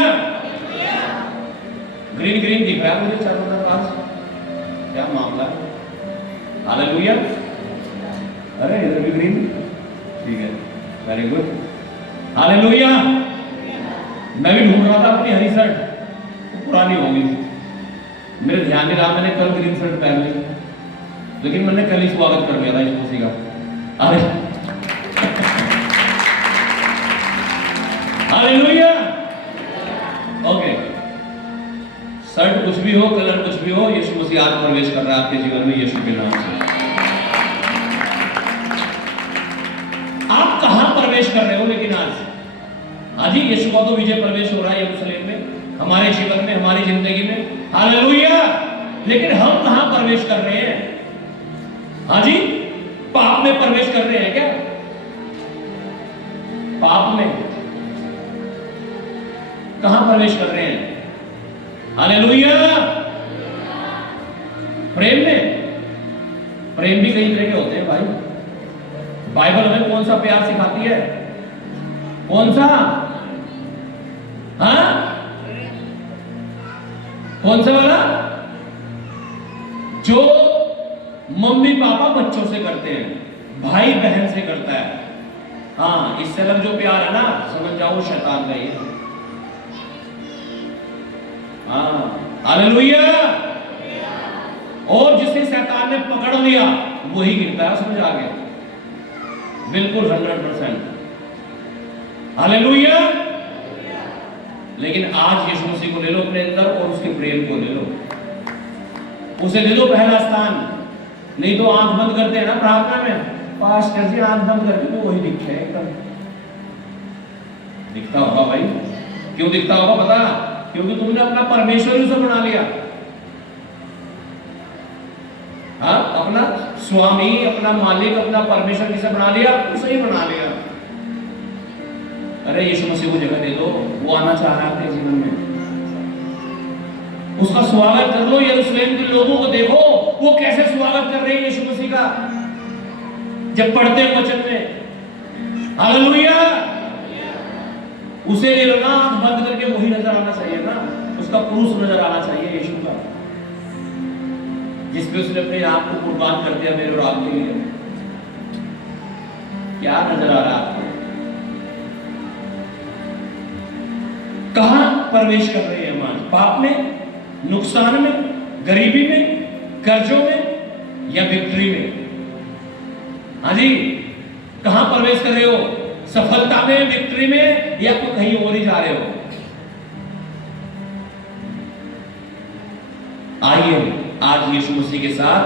ग्रीन ग्रीन दिख रहा है मुझे चारों तरफ आज, क्या मामला है? हालेलुया। अरे इधर भी ग्रीन, ठीक है, वेरी गुड। हालेलुया। मैं भी ढूंढ रहा था अपनी हरी शर्ट, पुरानी होगी, मेरे ध्यान नहीं रहा, मैंने कल ग्रीन शर्ट पहन ली, लेकिन मैंने कल ही स्वागत कर दिया था इस खुशी का। अरे हालेलुया। ओके, शर्ट कुछ भी हो, कलर कुछ भी हो, यीशु मसीह आज प्रवेश कर रहा है आपके जीवन में, यीशु के नाम से। आप कहां प्रवेश कर रहे हो? लेकिन आज जी यीशु का तो विजय प्रवेश हो रहा है यरूशलेम में, हमारे जीवन में, हमारी जिंदगी में। हालेलुया। लेकिन हम कहां प्रवेश कर रहे हैं? हाँ जी, पाप में प्रवेश कर रहे हैं क्या? पाप में कहां प्रवेश कर रहे हैं? हालेलुया। प्रेम में? प्रेम भी कई तरह के होते हैं भाई। बाइबल हमें कौन सा प्यार सिखाती है? कौन सा? हाँ, कौन सा वाला? जो मम्मी पापा बच्चों से करते हैं, भाई बहन से करता है। हाँ, इससे अलग जो प्यार है ना, समझ जाओ शैतान का ये। हाँ, हालेलुया। और जिसे शैतान ने पकड़ लिया वही गिरता है, समझ आ गया? बिल्कुल 100%। हालेलुया। लेकिन आज यीशु मसीह को ले लो अपने अंदर और उसके प्रेम को ले लो, उसे दे दो पहला स्थान। नहीं तो आंख बंद करते हैं ना प्रार्थना में, पास्टर जी आंख बंद करके तो वही दिखे एकदम। दिखता होगा भाई, क्यों दिखता होगा पता? क्योंकि तुमने अपना परमेश्वर उसे बना लिया। हाँ, अपना स्वामी, अपना मालिक, अपना परमेश्वर किसे बना लिया? उसे ही बना लिया। अरे यीशु मसीह को जगह दे दो, वो आना चाह रहा है आपके जीवन में, उसका स्वागत कर लो। यरूशलेम के लोगों को देखो वो कैसे स्वागत कर रहे हैं यीशु मसीह का जब पढ़ते हैं वचन में। हालेलुया। उसे ले लो ना, आंख बंद करके वही नजर आना चाहिए ना, उसका क्रूस नजर आना चाहिए यीशु का, जिसपे उसने अपने आप को कुर्बान कर दिया मेरे और आपके लिए। क्या नजर आ रहा है आपको? कहां प्रवेश कर रहे हैं हम आज? पाप में, नुकसान में, गरीबी में, कर्जों में या विक्ट्री में? हाँ जी, कहां प्रवेश कर रहे हो? सफलता में, विक्ट्री में, या तो कहीं और ही जा रहे हो? आइए आज यीशु मसीह के साथ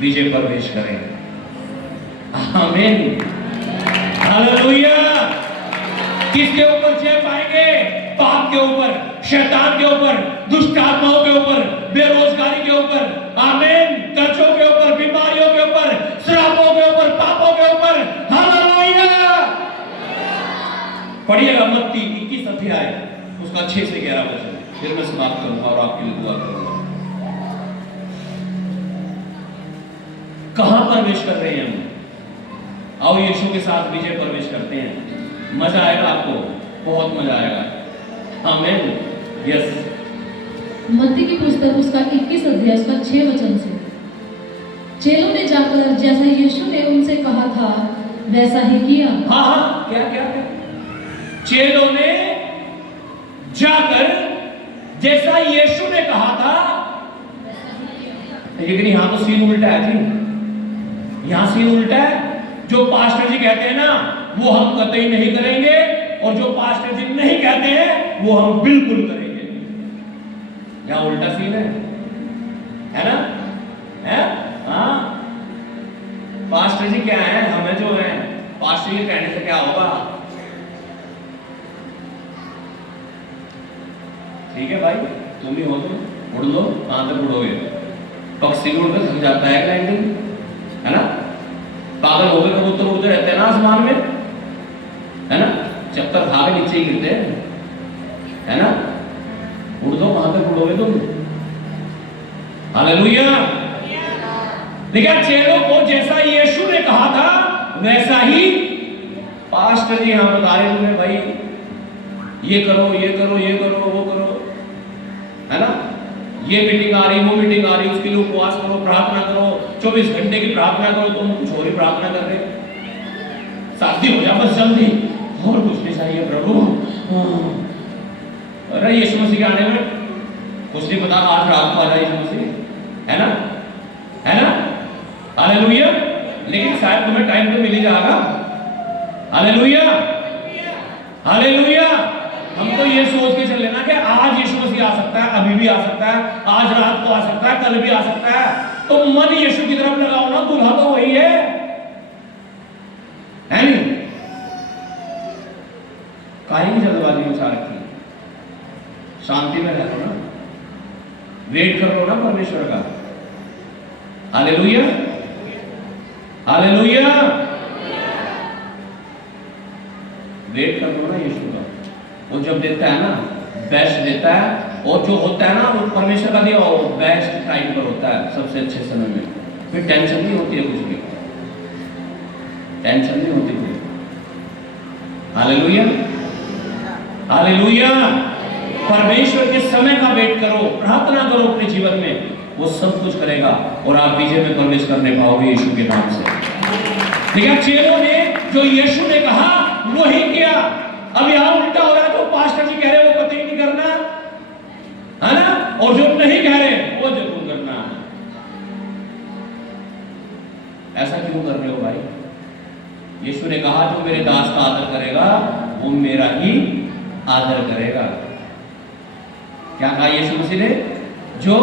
विजय प्रवेश करें। आमीन। हालेलुया। किसके ऊपर जय पाएंगे? पाप के ऊपर, शैतान के ऊपर, दुष्ट आत्माओं के ऊपर, बेरोजगारी के ऊपर, आमीन, कर्जों के ऊपर, बीमारियों के ऊपर, श्रापों के ऊपर, पढ़िएगा मत्ती 21 अध्याय उसका 6 से 11 वचन, फिर मैं समाप्त करूंगा और आपके लिए दुआ करूंगा। कहां प्रवेश कर रहे हैं हम? आओ यीशु के साथ विजय प्रवेश करते हैं। मजा आएगा आपको, बहुत मजा आएगा। आमीन। यस। मत्ती की पुस्तक उसका 21 अध्याय उसका 6 वचन से, चेलों ने जाकर जैसा यीशु ने उनसे कहा था वैसा ही किया। हाँ हाँ, क्या क्या क्या? चेलों ने जाकर जैसा यीशु ने कहा था, लेकिन यहां तो सीन उल्टा है जी। यहां सीन उल्टा है। जो पास्टर जी कहते हैं ना वो हम कतई नहीं करेंगे, और जो पास्टर जी नहीं कहते हैं वो हम बिल्कुल करेंगे। यहां उल्टा सीन है ना? है? हाँ। पास्टर जी क्या है? हमें जो है पास्टर जी कहने से क्या होगा? ठीक है भाई, तुम ही हो तो उड़ लो, कहां तक उड़ोगे? पक्षी उड़ कर थक जाता है क्लाइंबिंग, है ना? पागल हो गए कबूतर उड़ते रहते हैं ना आसमान में, है ना? चक्कर खा के नीचे ही गिरते हैं, है ना? उड़ दो, कहां तक उड़ोगे तुम? हालेलुया। देखिए, चेलों को जैसा यीशु ने कहा था वैसा ही पास्टर जी यहां बता रहे हैं भाई, ये करो, ये करो, ये करो, वो करो, है ना? ये मीटिंग आ रही, वो मीटिंग आ रही, उसके लिए उपवास करो, प्रार्थना करो, 24 घंटे की प्रार्थना करो। तुम कुछ और ही प्रार्थना कर रहे, शादी हो जा बस जल्दी, और कुछ नहीं चाहिए प्रभु। अरे यीशु मसीह के आने में कुछ नहीं पता, आज रात को आ जाए यीशु मसीह, है ना? है ना? हालेलुया। लेकिन शायद तुम्हें टाइम तो मिल ही जाएगा। Hallelujah, hallelujah. हमको ये सोच के चल लेना कि आज यीशु मसीह आ सकता है, अभी भी आ सकता है, आज रात को आ सकता है, कल भी आ सकता है। तो मन यीशु की तरफ लगाओ ना, दूल्हा तो वही है नहीं? काहे की जल्दबाजी में चाह रखी? शांति में रहो ना, वेट कर लो ना परमेश्वर का। Hallelujah, hallelujah. वेट कर लो ना यीशु का। वो जब देता है ना बेस्ट देता है, और जो होता है ना वो परमेश्वर का दिया वो बेस्ट टाइम पर होता है, सबसे अच्छे समय में। फिर टेंशन नहीं होती है कुछ भी, टेंशन नहीं होती कोई। Hallelujah, hallelujah. परमेश्वर के समय का वेट करो, प्रार्थना करो अपने जीवन में, वो सब कुछ करेगा और आप विजय में प्रवेश करने पाओगे यीशु के नाम से। देखिए, चेलों ने जो यीशु ने कहा वही किया। अब यहां उल्टा हो रहा है, जो पास्टर जी कह रहे हैं वो कतई नहीं करना, है ना? और जो नहीं कह रहे वो जरूर करना है। ऐसा क्यों कर रहे हो भाई? यीशु ने कहा जो मेरे दास का आदर करेगा वो मेरा ही आदर करेगा। क्या कहा यीशु मसीह ने? जो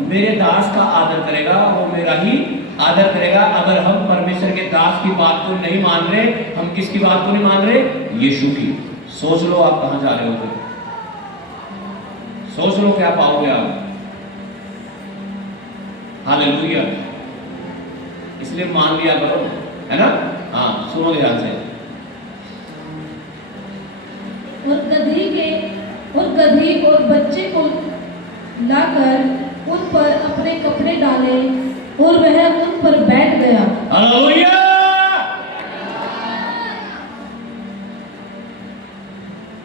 मेरे दास का आदर करेगा वो मेरा ही आदर करेगा। अगर हम परमेश्वर के दास की बात को नहीं मान रहे, हम किसकी बात को नहीं मान रहे? यीशु की। सोच लो आप कहां जा रहे हो, तो सोच लो क्या पाओगे आप। हालेलुया। इसलिए मान लिया करो, है ना? हाँ, सुनो ध्यान से। और गधी और बच्चे को लाकर उन पर अपने कपड़े डाले और वह उन पर बैठ गया। हालेलुया।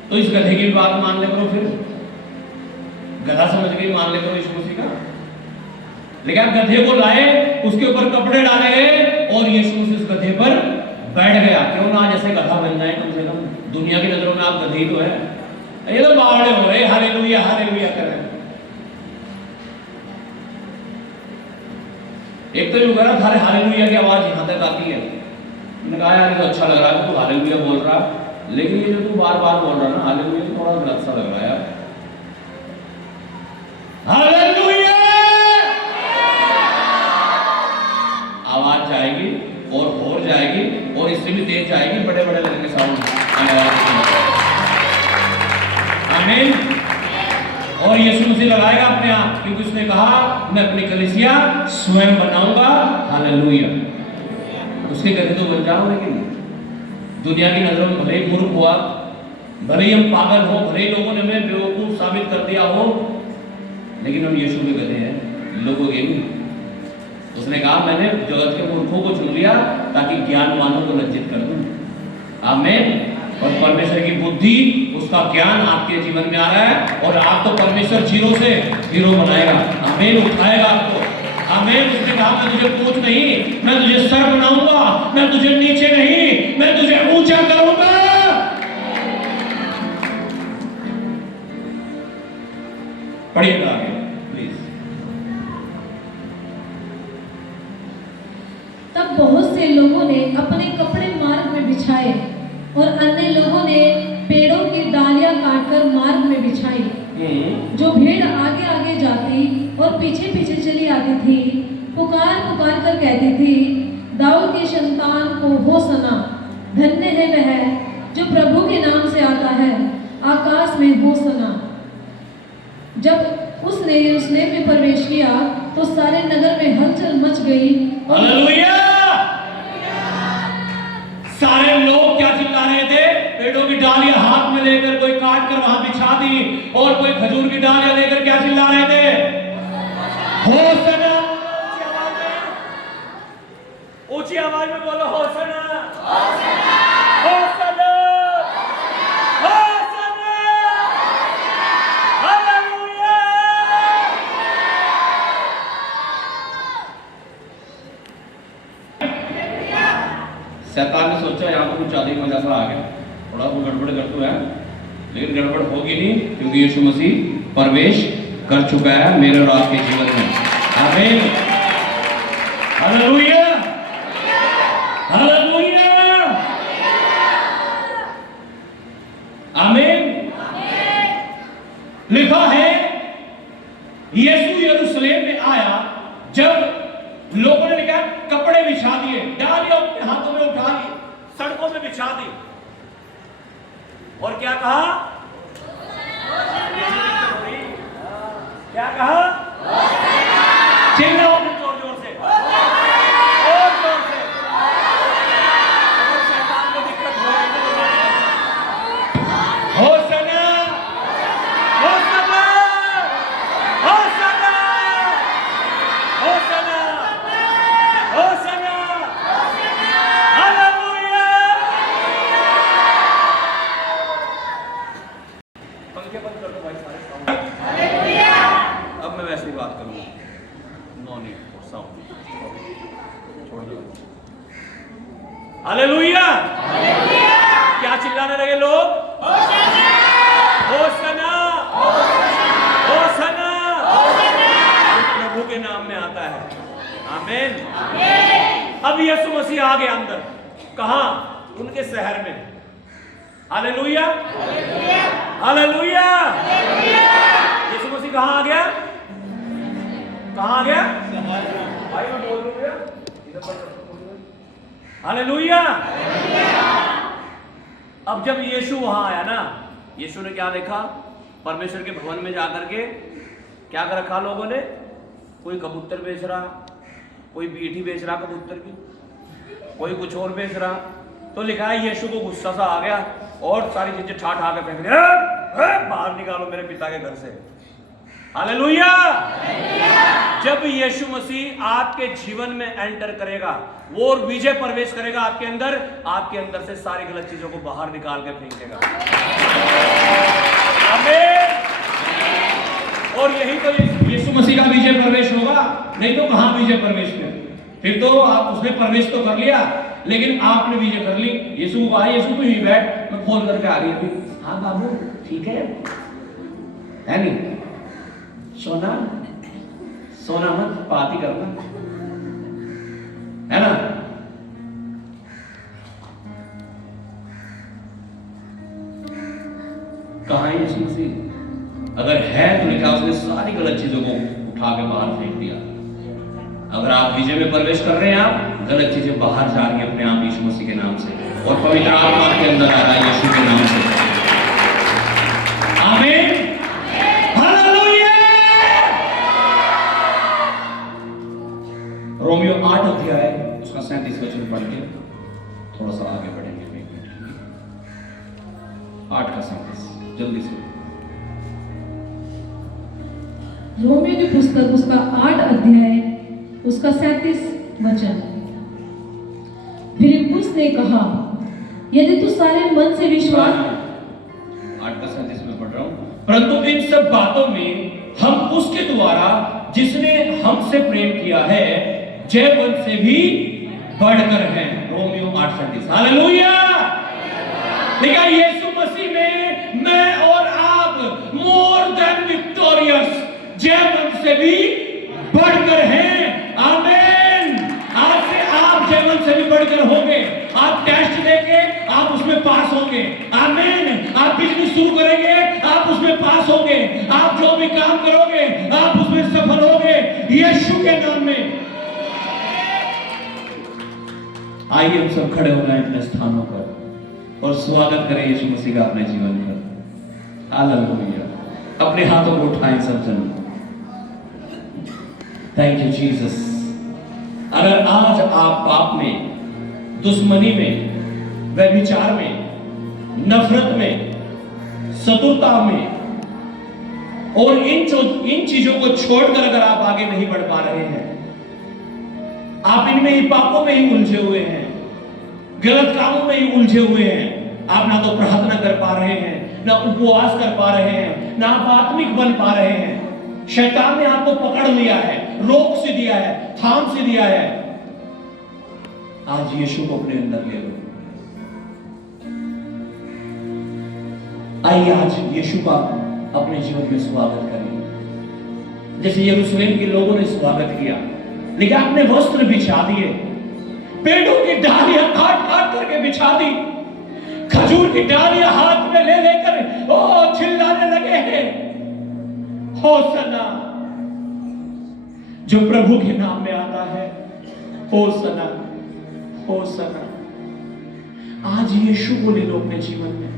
तो इस गधे की बात मान ले करो, फिर गधा समझ के मान ले करो यीशु मसीह का। लेकिन गधे को लाए, उसके ऊपर कपड़े डाले गए और यीशु मसीह उस गधे पर बैठ गया। क्यों ना जैसे गधा बन जाए कम से कम। दुनिया की नजरों में आप गधे ही तो है, ये तो बावड़े हो रहे, हालेलुया हालेलुया कर रहे हैं। एक तो युग है ना, थारे हालेलुया की आवाज यहां तक आती है। मैंने कहा यार ये तो अच्छा लग रहा है तू हालेलुया बोल रहा, लेकिन ये जो तू बार बार बोल रहा ना हालेलुया, थोड़ा गलत सा लग रहा है यार। हालेलुया आवाज जाएगी और जाएगी और इससे भी तेज जाएगी, बड़े बड़े लगेंगे साउंड। आमीन। और यीशु मसीह लगाएगा अपने आप, क्योंकि उसने कहा मैं अपनी कलीसिया स्वयं बनाऊंगा। हालेलुया। उसके गधे तो बन जाओ, लेकिन दुनिया की नजरों में भले ही मूर्ख हुआ, भले ही हम पागल हो, भले ही लोगों ने हमें बेवकूफ साबित कर दिया हो, लेकिन हम यीशु के गधे हैं, लोगों के नहीं। उसने कहा मैंने जगत के मूर्खों को चुन लिया ताकि ज्ञानवानों को लज्जित कर दूं। आमीन। और परमेश्वर की बुद्धि, उसका ज्ञान आपके जीवन में आ रहा है और आप तो परमेश्वर जीरो से हीरो बनाएगा। आमीन। उठाएगा आपको। आमीन। उसने कहा मैं तुझे पूछ नहीं, मैं तुझे सर बनाऊंगा, मैं तुझे नीचे नहीं, मैं तुझे ऊंचा करूंगा। पढ़िएगा आगे प्लीज। तब बहुत से लोगों ने अपने कपड़े मार्ग में बिछाए और अन्य लोगों ने पेड़ों की डालियां काटकर मार्ग में बिछाई। जो भेड़ आगे आगे जाती और पीछे पीछे चली आती थी, पुकार पुकार कर कहती थी, दाऊद की संतान को होसना, धन्य है वह जो प्रभु के नाम से आता है, आकाश में होसना। जब उसने यरूशलेम में प्रवेश किया तो सारे नगर में हलचल मच गई। हालेलुया। सारे लोग क्या चिल्ला रहे थे? पेड़ों की डालियां हाथ में लेकर कोई काट कर वहां बिछा दी, और कोई खजूर की डालियां लेकर क्या चिल्ला रहे थे? होसना। ऊंची आवाज में बोलो होसना, होसना, होसना, होसना। हालेलुया। शैतान ने सोचा यहाँ पर कुछ ज्यादा ही मजा सा आ गया, थोड़ा वो गड़बड़ कर तो है, लेकिन गड़बड़ होगी नहीं, क्योंकि यीशु मसीह प्रवेश कर चुका है मेरे और आपके जीवन में। आमीन। हालेलुया। हालेलुया। आमीन। लिखा है यीशु यरूशलेम में आया जब लोगों ने क्या कपड़े बिछा दिए, डालियां अपने हाथों में उठा ली, सड़कों में बिछा दी, और क्या कहा? क्या कहा? चिल्लाओ जोर जोर से, और जोर से। शैतान को दिक्कत हो रही है। होसना, होसना, होसना, होसना, होसना, हालेलुया। पंखे बंद कर दो भाई सारे। हालेलुया। अब मैं वैसे ही बात करूंगा, नो नीड फॉर साउंड, छोड़ दो। हालेलुया। क्या चिल्लाने लगे लोग? होसना, होसना, होसना, प्रभु के नाम में आता है। आमीन। अब यीशु मसीह आ गया अंदर, कहां? उनके शहर में। हालेलुया। हालेलुया। यीशु मसीह कहां आ गया? कहां आ गया? भाई मैं बोल दूंगा। हालेलुया। अब जब यीशु वहां आया ना, यीशु ने क्या देखा? परमेश्वर के भवन में जाकर के क्या कर रखा लोगों ने? कोई कबूतर बेच रहा, कोई बीठी बेच रहा कबूतर की, कोई कुछ और बेच रहा। तो लिखा है यीशु को गुस्सा सा आ गया और सारी चीजें ठा ठा के फेंक दिया, बाहर निकालो मेरे पिता के घर से। हालेलुया। जब यीशु मसीह आपके जीवन में एंटर करेगा, वो विजय प्रवेश करेगा आपके अंदर से सारी गलत चीजों को बाहर निकाल के फेंकेगा। आमीन। और यही तो यीशु मसीह का विजय प्रवेश होगा, नहीं तो कहां विजय प्रवेश में? फिर तो आप उसने प्रवेश तो कर लिया, लेकिन आपने विजय कर ली। यीशु को कहा, यीशु तू ही बैठ, मैं खोल करके आ रही थी। हाँ बाबू ठीक है नहीं? सोना सोना मत, पाती करना, है ना? कहां है यीशु मसीह? अगर है तो लिखा उसने सारी गलत चीजों को उठा के बाहर फेंक दिया। अगर आप विजय में प्रवेश कर रहे हैं, आप गलत चीजें बाहर जा रही हैं अपने आप यीशु मसीह के नाम से, और पवित्र आत्मा आपके अंदर आ रहा है यीशु के नाम से। आमीन। हालेलुया। रोमियो 8 अध्याय उसका 37 वचन पढ़ के थोड़ा सा आगे बढ़ेंगे। 8 का जल्दी से। रोमियो की पुस्तक उसका 8 अध्याय उसका 37 वचन। फिलिप्पुस ने कहा, यदि तू सारे मन से विश्वास 8 का 37 में पढ़ रहा हूं। परंतु इन सब बातों में हम उसके द्वारा जिसने हमसे प्रेम किया है जय मन से भी बढ़कर हैं। रोमियो 8:37। हालेलुया। देखा, यीशु मसीह में मैं और आप मोर देन विक्टोरियस, जय मन से भी बढ़कर हैं। आमीन। आज से आप जय मन से भी बढ़कर होंगे। आप टेस्ट देंगे, आप उसमें पास होंगे। आमीन। आप बिजनेस शुरू करेंगे, आप उसमें पास होंगे। आप जो भी काम करोगे, आप उसमें सफल होंगे, यीशु के नाम में। आइए हम सब खड़े हो जाएं अपने स्थानों पर और स्वागत करें यीशु मसीह का अपने जीवन पर। हालेलुया। अपने हाथों को उठाएं सब जन। Thank you Jesus. अगर आज आप पाप में, दुश्मनी में, व्यभिचार में, नफरत में, शत्रुता में और इन चीजों को छोड़कर अगर आप आगे नहीं बढ़ पा रहे हैं, आप इनमें ही, पापों में ही उलझे हुए हैं, गलत कामों में ही उलझे हुए हैं, आप ना तो प्रार्थना कर पा रहे हैं, ना उपवास कर पा रहे हैं, ना आप आत्मिक बन पा रहे हैं, शैतान ने आपको पकड़ लिया है, रोक से दिया है, थाम से दिया है, आज यीशु को अपने अंदर ले लो। आइए आज यीशु का अपने जीवन में स्वागत करिए, जैसे यरूशलेम के लोगों ने स्वागत किया। लेकिन आपने वस्त्र बिछा दिए, पेड़ों की डालियां काट काट करके बिछा दी, खजूर की डालियां हाथ में ले लेकर ओ चिल्लाने लगे हैं, होसना, जो प्रभु के नाम में आता है, होसना होसना। आज यीशु को ले लो अपने जीवन में।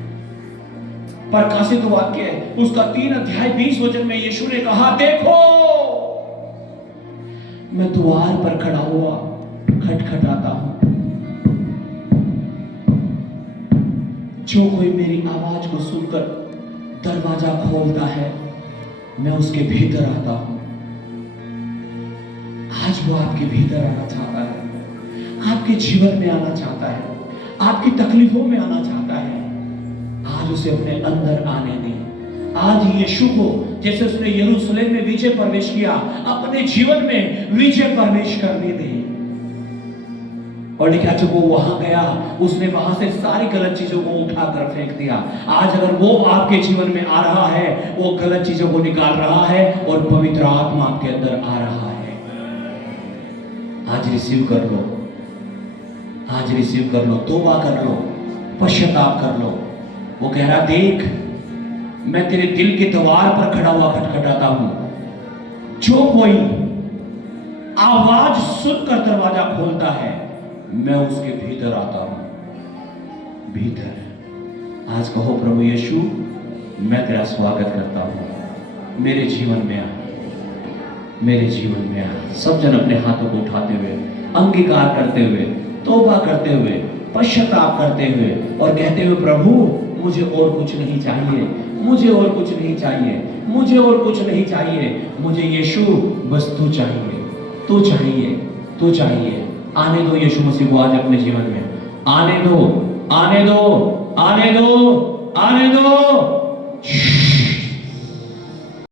प्रकाशित वाक्य है उसका 3 अध्याय 20 वचन में यीशु ने कहा, देखो मैं द्वार पर खड़ा हुआ खटखटाता हूं, जो कोई मेरी आवाज को सुनकर दरवाजा खोलता है, मैं उसके भीतर आता हूं। आज वो आपके भीतर आना चाहता है, आपके जीवन में आना चाहता है, आपकी तकलीफों में आना चाहता है। आज उसे अपने अंदर आने दें। आज यीशु को जैसे उसने यरूशलेम में विजय प्रवेश किया, अपने जीवन में विजय प्रवेश करने दें। और लिखा, जब वो वहां गया, उसने वहां से सारी गलत चीजों को उठाकर फेंक दिया। आज अगर वो आपके जीवन में आ रहा है, वो गलत चीजों को निकाल रहा है और पवित्र आत्मा आपके अंदर आ रहा है। आज रिसीव कर लो, आज रिसीव कर लो, तौबा कर लो, पश्चाताप कर लो। वो कह रहा, देख मैं तेरे दिल के द्वार पर खड़ा हुआ खटखटाता हूं, जो कोई आवाज सुनकर दरवाजा खोलता है, मैं उसके भीतर आता हूं। भीतर आज कहो, प्रभु यीशु मैं तेरा स्वागत करता हूं, मेरे जीवन में आ, मेरे जीवन में आ। सब जन अपने हाथों को उठाते हुए, अंगीकार करते हुए, तौबा करते हुए, पश्चाताप करते हुए और कहते हुए, प्रभु मुझे और कुछ नहीं चाहिए, मुझे और कुछ नहीं चाहिए, मुझे और कुछ नहीं चाहिए, मुझे यीशु बस तू चाहिए, तू चाहिए, तू चाहिए। आने दो यीशु मसीह को आज अपने जीवन में, आने दो, आने दो, आने दो, आने दो।